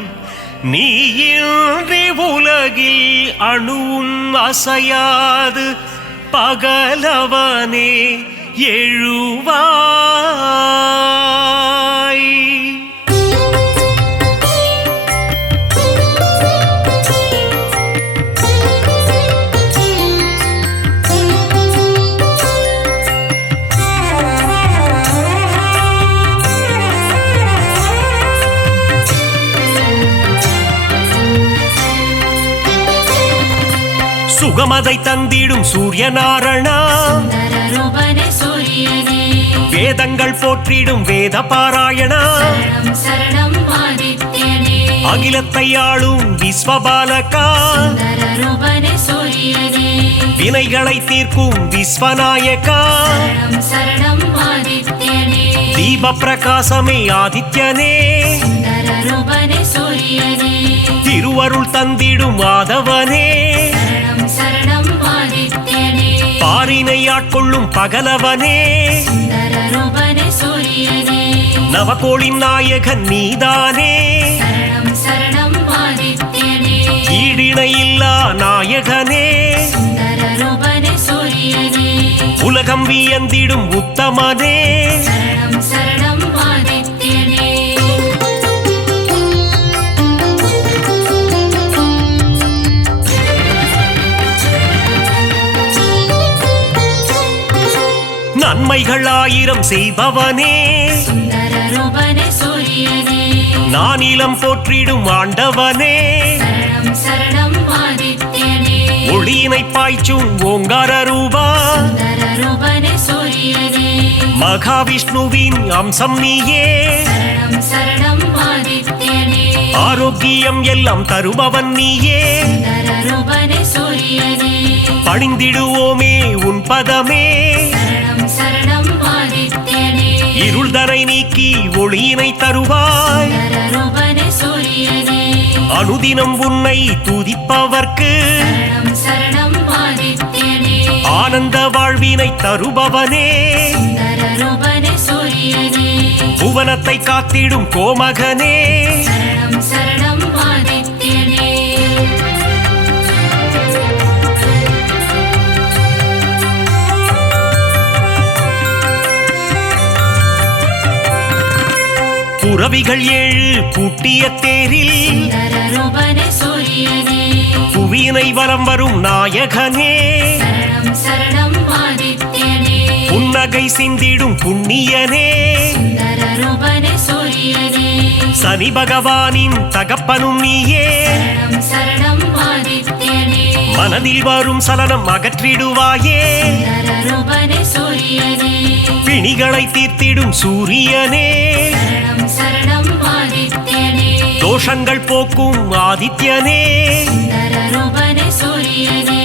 நீயின்றி உலகில் அணுவும் அசையாது, பகலவனே எழுவாய். சுகமதை தந்திடும் சூரியநாரணா, சுந்தர ரூபனே சூரியனே, வேதங்கள் போற்றிடும் வேத பாராயணா சரணம் சரணம் ஆதித்யனே அகிலத்தை ஆளும் விஸ்வபாலகா சுந்தர ரூபனே சூரியனே வினைகளை தீர்க்கும் விஸ்வநாயகா சரணம் சரணம் ஆதித்யனே தீப பிரகாசமே ஆதித்யனே சுந்தர ரூபனே சூரியனே திருவருள் தந்திடும் மாதவனே சரணம் சரணம் ஆதித்யனே பாரினை ஆட்கொள்ளும் பகலவனே சுந்தர ரூபனே சூரியனே நவகோளின் நாயகன் நீதானே சரணம் சரணம் ஆதித்யனே ஈடிணை இல்லா நாயகனே சுந்தர ரூபனே சூரியனே உலகம் வியந்திடும் உத்தமனே சரணம் சரணம் ஆதித்யனே நன்மைகள் ஆயிரம் செய்பவனே சுந்தர ரூபனே சூரியனே நானிலம் போற்றிடும் ஆண்டவனே சரணம் சரணம் ஆதித்யனே ஒளியினை பாய்ச்சும் ஓங்கார ரூபா சுந்தர ரூபனே சூரியனே மகாவிஷ்ணுவின் அம்சம் நீயே சரணம் சரணம் ஆதித்யனே ஆரோக்கியம் எல்லாம் தருபவன் நீயே சுந்தர ரூபனே சூரியனே பணிந்திடுவோமே உன் பதமே சரணம் சரணம் ஆதித்யனே இருள்தனை நீக்கி ஒளியினை தருவாய் சுந்தர ரூபனே சூரியனே அனுதினம் உன்னை துதிப்பவர்க்கு சரணம் சரணம் ஆதித்யனே ஆனந்த வாழ்வினை தருபவனே சுந்தர ரூபனே சூரியனே புவனத்தை காத்திடும் கோமகனே சரணம் சரணம் ஆதித்யனே புரவிகள் ஏழு பூட்டிய தேரில் சுந்தர ரூபனே சூரியனே புவியினை வலம் வரும் நாயகனே சரணம் சரணம் ஆதித்யனே புன்னகை சிந்திடும் புண்ணியனே சுந்தர ரூபனே சூரியனே சனி பகவானின் தகப்பனும் நீயே சரணம் சரணம் ஆதித்யனே மனதில் வரும் சலனம் அகற்றிடுவாயே சுந்தர ரூபனே சூரியனே பிணிகளை தீர்த்திடும் சூரியனே சரணம் சரணம் ஆதித்யனே தோஷங்கள் போக்கும் ஆதித்யனே சுந்தர ரூபனே சூரியனே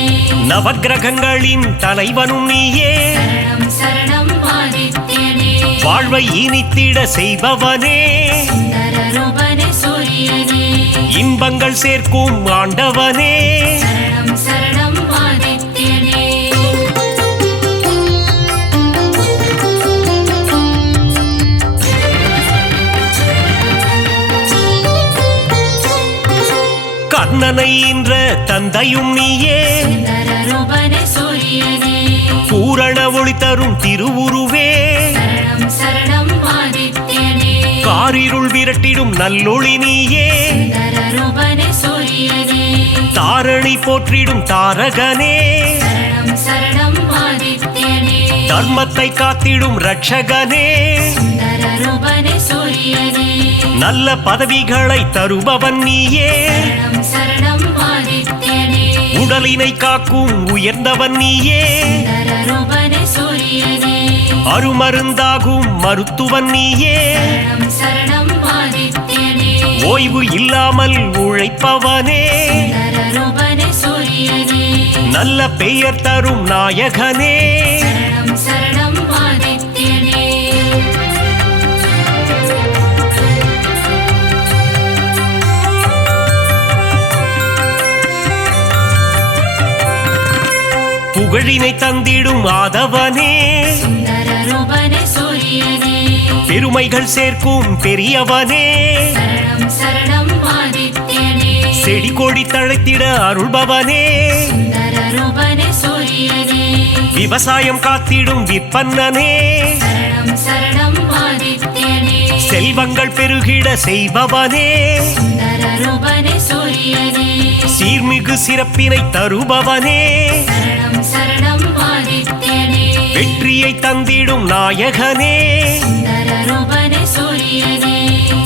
நவக்கிரகங்களின் தலைவனும் நீயே சரணம் சரணம் ஆதித்யனே வாழ்வை இனித்திட செய்பவனே சுந்தர ரூபனே சூரியனே இன்பங்கள் சேர்க்கும் ஆண்டவனே சரணம் சரணம் ஆதித்யனே கர்ணனை இன்ற தந்தையும் நீயே சுந்தர ரூபனே சூரியனே பூரண ஒளி தரும் திருவுருவே சரணம் சரணம் ஆதித்யனே காரிருள் விரட்டிடும் நல்லொளி நீயே சுந்தர ரூபனே சூரியனே தாரணி போற்றிடும் தாரகனே சரணம் சரணம் ஆதித்யனே தர்மத்தை காத்திடும் ரட்சகனே சுந்தர ரூபனே சூரியனே நல்ல பதவிகளை தருபவன் நீயே சரணம் சரணம் ஆதித்யனே உடலினை காக்கும் உயர்ந்தவன் நீயே சுந்தர ரூபனே சூரியனே அருமருந்தாகும் மருத்துவன் நீயே சரணம் சரணம் ஆதித்யனே ஓய்வு இல்லாமல் உழைப்பவனே சுந்தர ரூபனே சூரியனே நல்ல பெயர் தரும் நாயகனே சரணம் சரணம் ஆதித்யனே புகழினை தந்திடும் ஆதவனே சுந்தர ரூபனே சூரியனே பெருமைகள் சேர்க்கும் பெரியவனே சரணம் சரணம் ஆதித்யனே செடி கொடி தழைத்திட அருள்பவனே சுந்தர ரூபனே சூரியனே விவசாயம் காத்திடும் விற்பன்னனே சரணம் சரணம் ஆதித்யனே செல்வங்கள் பெருகிட செய்பவனே சுந்தர ரூபனே சூரியனே சீர்மிகு சிறப்பினை தருபவனே சரணம் சரணம் ஆதித்யனே வெற்றியை தந்திடும் நாயகனே சுந்தர ரூபனே சூரியனே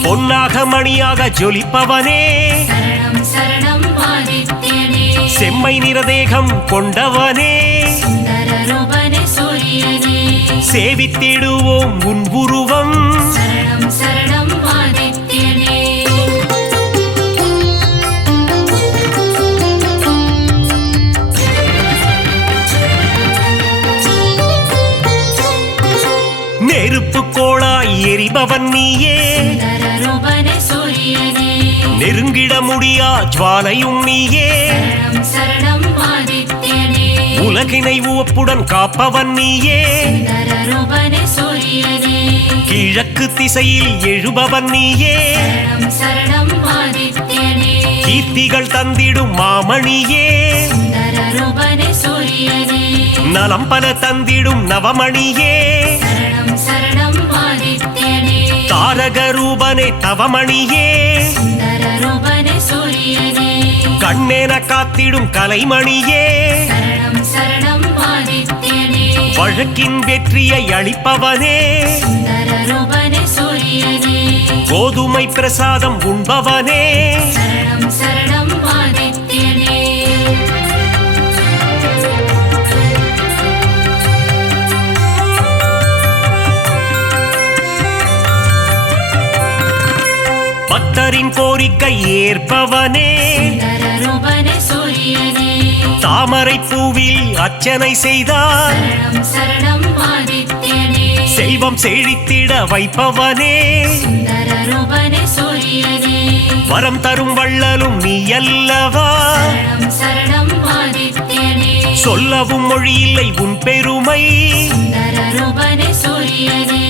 பொன்னாக மணியாக ஜொலிப்பவனே சரணம் சரணம் ஆதித்யனே செம்மை நிறதேகம் கொண்டவனே சுந்தர ரூபனே சூரியனே சேவித்திடுவோம் உன் உருவம். சரணம் சரணம் ஆதித்யனே. நெருப்பு கோளாய் எரிபவன் நீயே, சுந்தரரூபனே சூரியனே. நெருங்கிட முடியா ஜுவாலையும் நீயே, சரணம் சரணம் ஆதித்யனே. உலகினை உவப்புடன் காப்பவன் நீயே, சுந்தரரூபனே சூரியனே. கிழக்கு திசையில் எழுபவன் நீயே, சரணம் சரணம் ஆதித்யனே. கீர்த்திகள் தந்திடும் மாமணியே, சுந்தரரூபனே சூரியனே. நலம் பல தந்திடும் நவமணியே, சரணம் சரணம் ஆதித்யனே. தாரக ரூபனே தவமணியே, சுந்தரரூபனே சூரியனே. கண்ணென காத்திடும் கலைமணியே, சரணம் சரணம் ஆதித்யனே. வழக்கின் வெற்றியை அளிப்பவனே, சுந்தரரூபனே சூரியனே. கோதுமை பிரசாதம் உண்பவனே, சரணம் சரணம் ஆதித்யனே. பக்தரின் கோரிக்கை ஏற்பவனே, சுந்தரரூபனே சூரியனே. தாமரை பூவில் அர்ச்சனை செய்தார், சரணம் சரணம் ஆதித்யனே. செல்வம் செழித்திட வைப்பவனே, சுந்தரரூபனே சூரியனே. வரம் தரும் வள்ளலும் நீ அல்லவா, சரணம் சரணம் ஆதித்யனே. சொல்லவும் மொழியில்லை உன் பெருமை, சுந்தரரூபனே சூரியனே.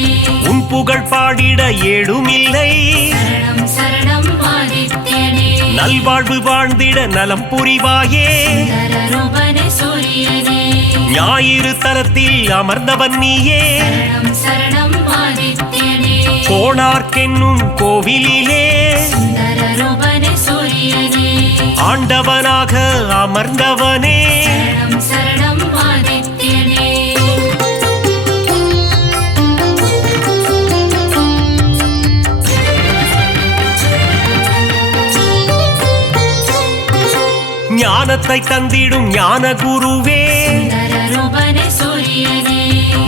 உன் புகழ் பாடிட ஏடுமில்லை, சரணம் சரணம் ஆதித்யனே. நல்வாழ்வு வாழ்ந்திட நலம் புரிவாயே, சுந்தரரூபனே சூரியனே. ஞாயிறு தலத்தில் அமர்ந்தவன் நீயே, சரணம் சரணம் ஆதித்யனே. கோணார்க்கென்னும் கோவிலிலே சுந்தரரூபனே சூரியனே. ஆண்டவனாக அமர்ந்தவனே, சரணம் சரணம் ஆதித்யனே. ஞானத்தை தந்திடும் ஞான குருவே, சுந்தரரூபனே சூரியனே.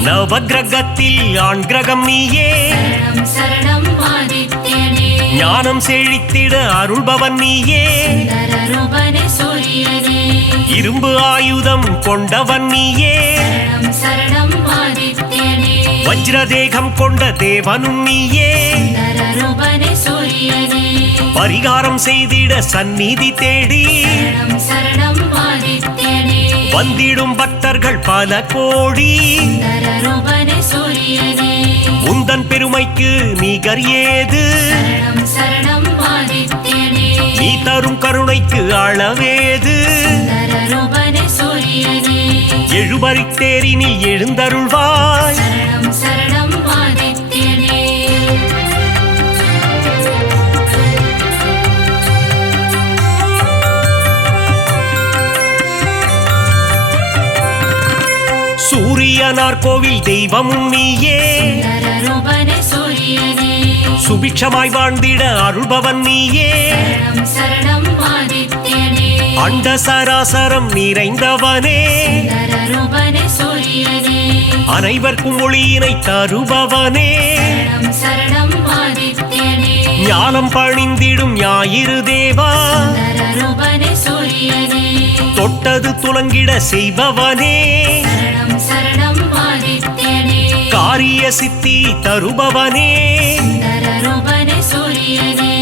நவகிரகத்தில் ஆண் கிரகம் நீயே, சரணம் சரணம் ஆதித்யனே. ஞானம் செழித்திட அருள்பவன் நீயே, சுந்தரரூபனே சூரியனே. இரும்பு ஆயுதம் கொண்டவன் நீயே, சரணம் சரணம் ஆதித்யனே. வஜ்ரதேகம் கொண்ட தேவனும் நீயே, சுந்தரரூபனே சூரியனே. பரிகாரம் செய்திட சந்நிதி தேடி சரணம் சரணம் ஆதித்யனே. வந்திடும் பக்தர்கள் பல கோடி, சுந்தரரூபனே சூரியனே. உந்தன் பெருமைக்கு நிகர் ஏது, சரணம் சரணம் ஆதித்யனே. நீ தரும் கருணைக்கு அளவேது, சுந்தரரூபனே சூரியனே. எழுபறித்தேரினில் எழுந்தருள்வாய், சரணம் சரணம் ஆதித்யனே. சூரியனார் கோவில் தெய்வமும் நீயே, சுந்தரரூபனே சூரியனே. சுபிக்ஷமாய் வாழ்ந்திட அருள்பவன் நீயே, சரணம் சரணம் ஆதித்யனே. அண்ட சராசரம் நிறைந்தவனே, சுந்தரரூபனே சூரியனே. அனைவர்க்கும் ஒளியினை தருபவனே, சரணம் சரணம் ஆதித்யனே. ஞானம் பணிந்திடும் ஞாயிறு தேவா, சுந்தரரூபனே சூரியனே. தொட்டது துலங்கிட செய்பவனே, சரணம் சரணம் ஆதித்யனே. காரிய சித்தி தருபவனே, சுந்தரரூபனே சூரியனே.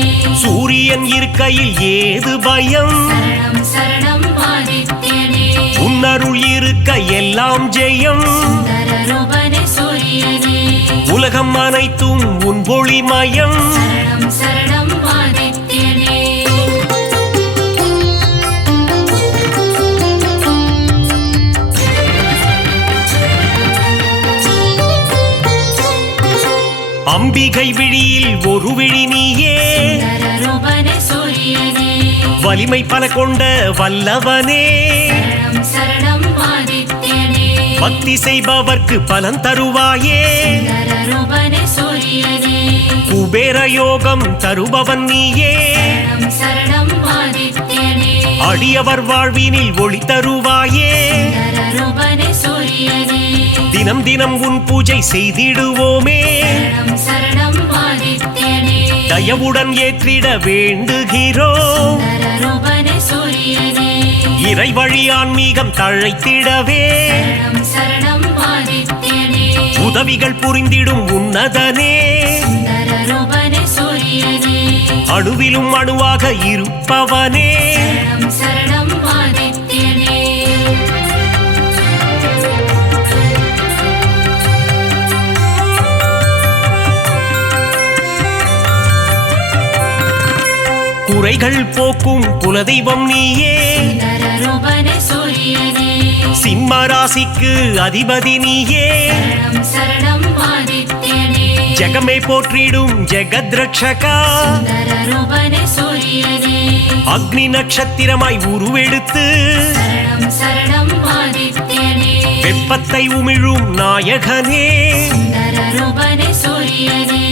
சூரியன் இருக்கையில் ஏது பயம், சரணம் சரணம் ஆதித்யனே. உன்னருள் இருக்க எல்லாம் ஜெயம், சுந்தரரூபனே சூரியனே. உலகம் அனைத்தும் உன் ஒளிமயம், சரணம் சரணம் ஆதித்யனே. அம்பிகை விழியில் ஒரு விழி நீயே, சுந்தரரூபனே சூரியனே. வலிமை பல கொண்ட வல்லவனே, சரணம் சரணம் ஆதித்யனே. பக்தி செய்பவர்க்கு பலன் தருவாயே, சுந்தரரூபனே சூரியனே. குபேர யோகம் தருபவன் நீயே, சரணம் சரணம் ஆதித்யனே. அடியவர் வாழ்வினில் ஒளி தருவாயே, சுந்தரரூபனே சூரியனே. தினம் தினம் உன் பூஜை செய்திடுவோமே சரணம் சரணம் ஆதித்யனே தயவுடன் ஏற்றிட வேண்டுகிறோம் சுந்தரரூபனே சூரியனே இறை வழி ஆன்மீகம் தழைத்திடவே சரணம் சரணம் ஆதித்யனே உதவிகள் புரிந்திடும் உன்னதனே சுந்தரரூபனே சூரியனே அணுவிலும் அணுவாக இருப்பவனே சரணம் சரணம் ஆதித்யனே குறைகள் போக்கும் குலதெய்வம் நீயே சுந்தரரூபனே சூரியனே சிம்ம ராசிக்கு அதிபதி நீயே சரணம் சரணம் ஆதித்யனே ஜெகமே போற்றிடும் ஜெகத் ரட்சகா சுந்தரரூபனே சூரியனே அக்னி நட்சத்திரமாய் உருவெடுத்து சரணம் சரணம் ஆதித்யனே வெப்பத்தை உமிழும் நாயகனே சுந்தரரூபனே சூரியனே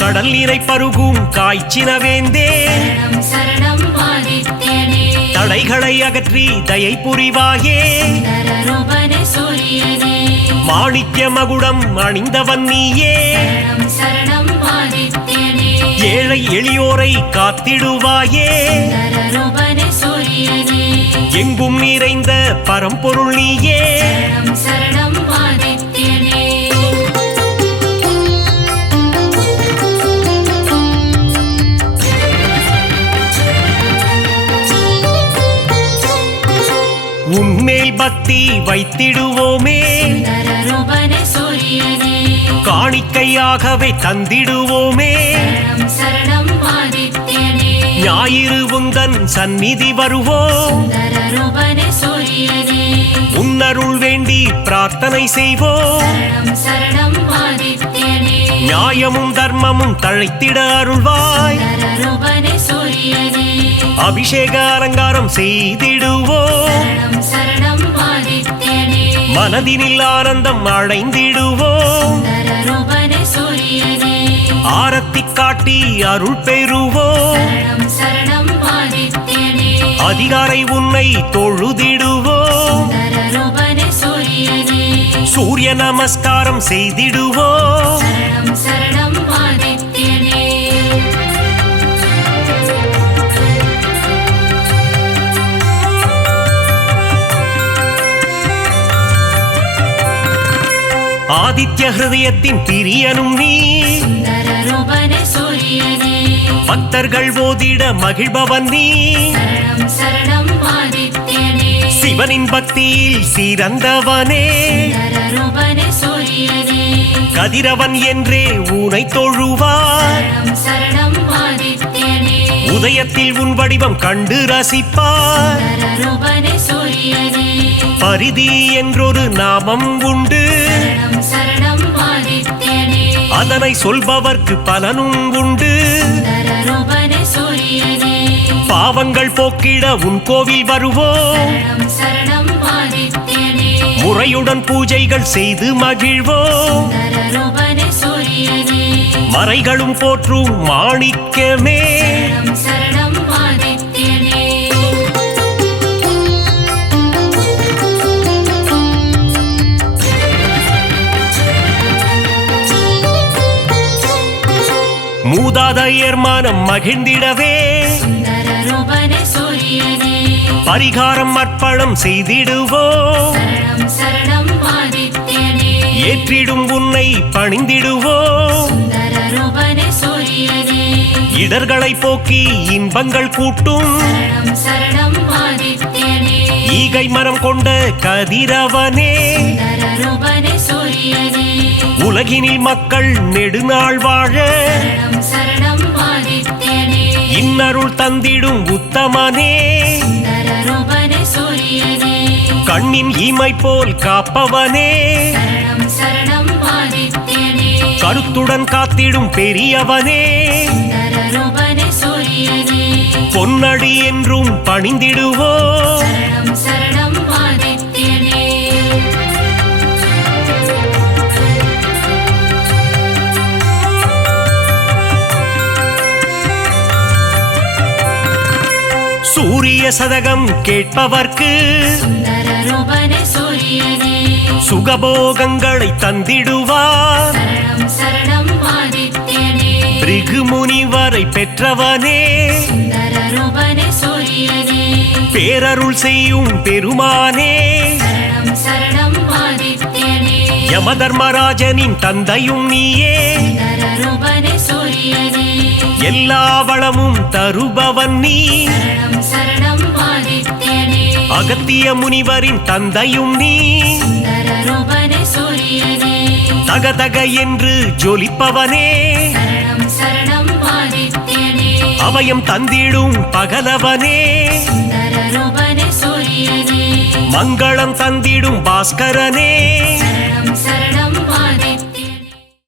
கடல் நீரை பருகும் காய்ச்சினவேந்தே சரணம் சரணம் ஆதித்யனே தடைகளை அகற்றி தயை புரிவாயே சுந்தரரூபனே சூரியனே மாணிக்ய மகுடம் அணிந்தவன் நீயே சரணம் சரணம் ஆதித்யனே ஏழை எளியோரை காத்திடுவாயே சுந்தரரூபனே சூரியனே எங்கும் நிறைந்த பரம்பொருள் நீயே சரணம் சரணம் ஆதித்யனே உன்மேல் பக்தி வைத்திடுவோமே சுந்தரரூபனே சூரியனே காணிக்கையாகவே தந்திடுவோமே சரணம் சரணம் ஆதித்யனே ஞாயிறு உந்தன் சந்நிதி வருவோம் சுந்தரரூபனே சூரியனே உன்னருள் வேண்டி பிரார்த்தனை செய்வோம் சரணம் சரணம் ஆதித்யனே நியாயமும் தர்மமும் தழைத்திட அருள்வாய் சுந்தரரூபனே சூரியனே அபிஷேக அலங்காரம் செய்திடுவோம் சரணம் சரணம் ஆதித்யனே மனதினில் ஆனந்தம் அடைந்திடுவோம் சுந்தரரூபனே சூரியனே ஆரத்தி காட்டி அருள் பெறுவோம் சரணம் சரணம் ஆதித்யனே அதிகாரை உன்னை தொழுதிடுவோம் சுந்தரரூபனே சூரியனே சூரிய நமஸ்காரம் செய்திடுவோம் சரணம் சரணம் ஆதித்யனே ஆதித்ய ஹிருதயத்தின் பிரியனும் நீ சுந்தரரூபனே சூரியனே பக்தர்கள் ஓதிட மகிழ்பவன் நீ சரணம் சரணம் ஆதித்யனே சிவனின் பக்தியில் சிறந்தவனே சுந்தரரூபனே சூரியனே கதிரவன் என்றே ஊனை தொழுவார் சரணம் சரணம் ஆதித்யனே உதயத்தில் உன் வடிவம் கண்டு ரசிப்பார் சுந்தரரூபனே சூரியனே பரிதி என்றொரு நாமம் உண்டு சரணம் சரணம் ஆதித்யனே அதனை சொல்பவர்க்கு பலனும் உண்டு சுந்தரரூபனே சூரியனே பாவங்கள் போக்கிட உன் கோவில் வருவோம் சரணம் சரணம் ஆதித்யனே முறையுடன் பூஜைகள் செய்து மகிழ்வோம் சுந்தரரூபனே சூரியனே மறைகளும் போற்றும் மாணிக்கமே சரணம் சரணம் ஆதித்யனே மூதாதையர் மனம் மகிழ்ந்திடவே சுந்தரரூபனே சூரியனே பரிகாரம் அர்ப்பணம் செய்திடுவோம் சரணம் சரணம் ஆதித்யனே ஏற்றிடும் உன்னை பணிந்திடுவோம் சுந்தரரூபனே சூரியனே இடர்களை போக்கி இன்பங்கள் கூட்டும் சரணம் சரணம் ஆதித்யனே ஈகை மரம் கொண்ட கதிரவனே சுந்தரரூபனே சூரியனே உலகினில் மக்கள் நெடுநாள் வாழ சரணம் சரணம் ஆதித்யனே இன்னருள் தந்திடும் உத்தமனே சுந்தரரூபனே சூரியனே கண்ணின் இமை போல் காப்பவனே சரணம் சரணம் ஆதித்யனே கருத்துடன் காத்திடும் பெரியவனே சுந்தரரூபனே சூரியனே பொன்னடி என்றும் பணிந்திடுவோம் சரணம் சரணம் ஆதித்யனே சூரிய சதகம் கேட்பவர்க்கு சுந்தரரூபனே சூரியனே சுகபோகங்களை தந்திடுவார் சரணம் சரணம் ஆதித்யனே பிருகு முனிவரை பெற்றவனே சுந்தர ரூபனே சூரியனே பேரருள் செய்யும் பெருமானே சரணம் சரணம் ஆதித்யனே யமதர்மராஜனின் தந்தையும் நீயே சுந்தர ரூபனே சூரியனே எல்லா வளமும் தருபவன் நீ சரணம் சரணம் ஆதித்யனே அகத்திய முனிவரின் தந்தையும் நீ சுந்தர ரூபனே சூரியனே தகதக என்று ஜொலிப்பவனே சரணம் சரணம் ஆதித்யனே அபயம் தந்திடும் பகலவனே சுந்தர ரூபனே சூரியனே மங்களம் தந்திடும் பாஸ்கரனே சரணம் சரணம்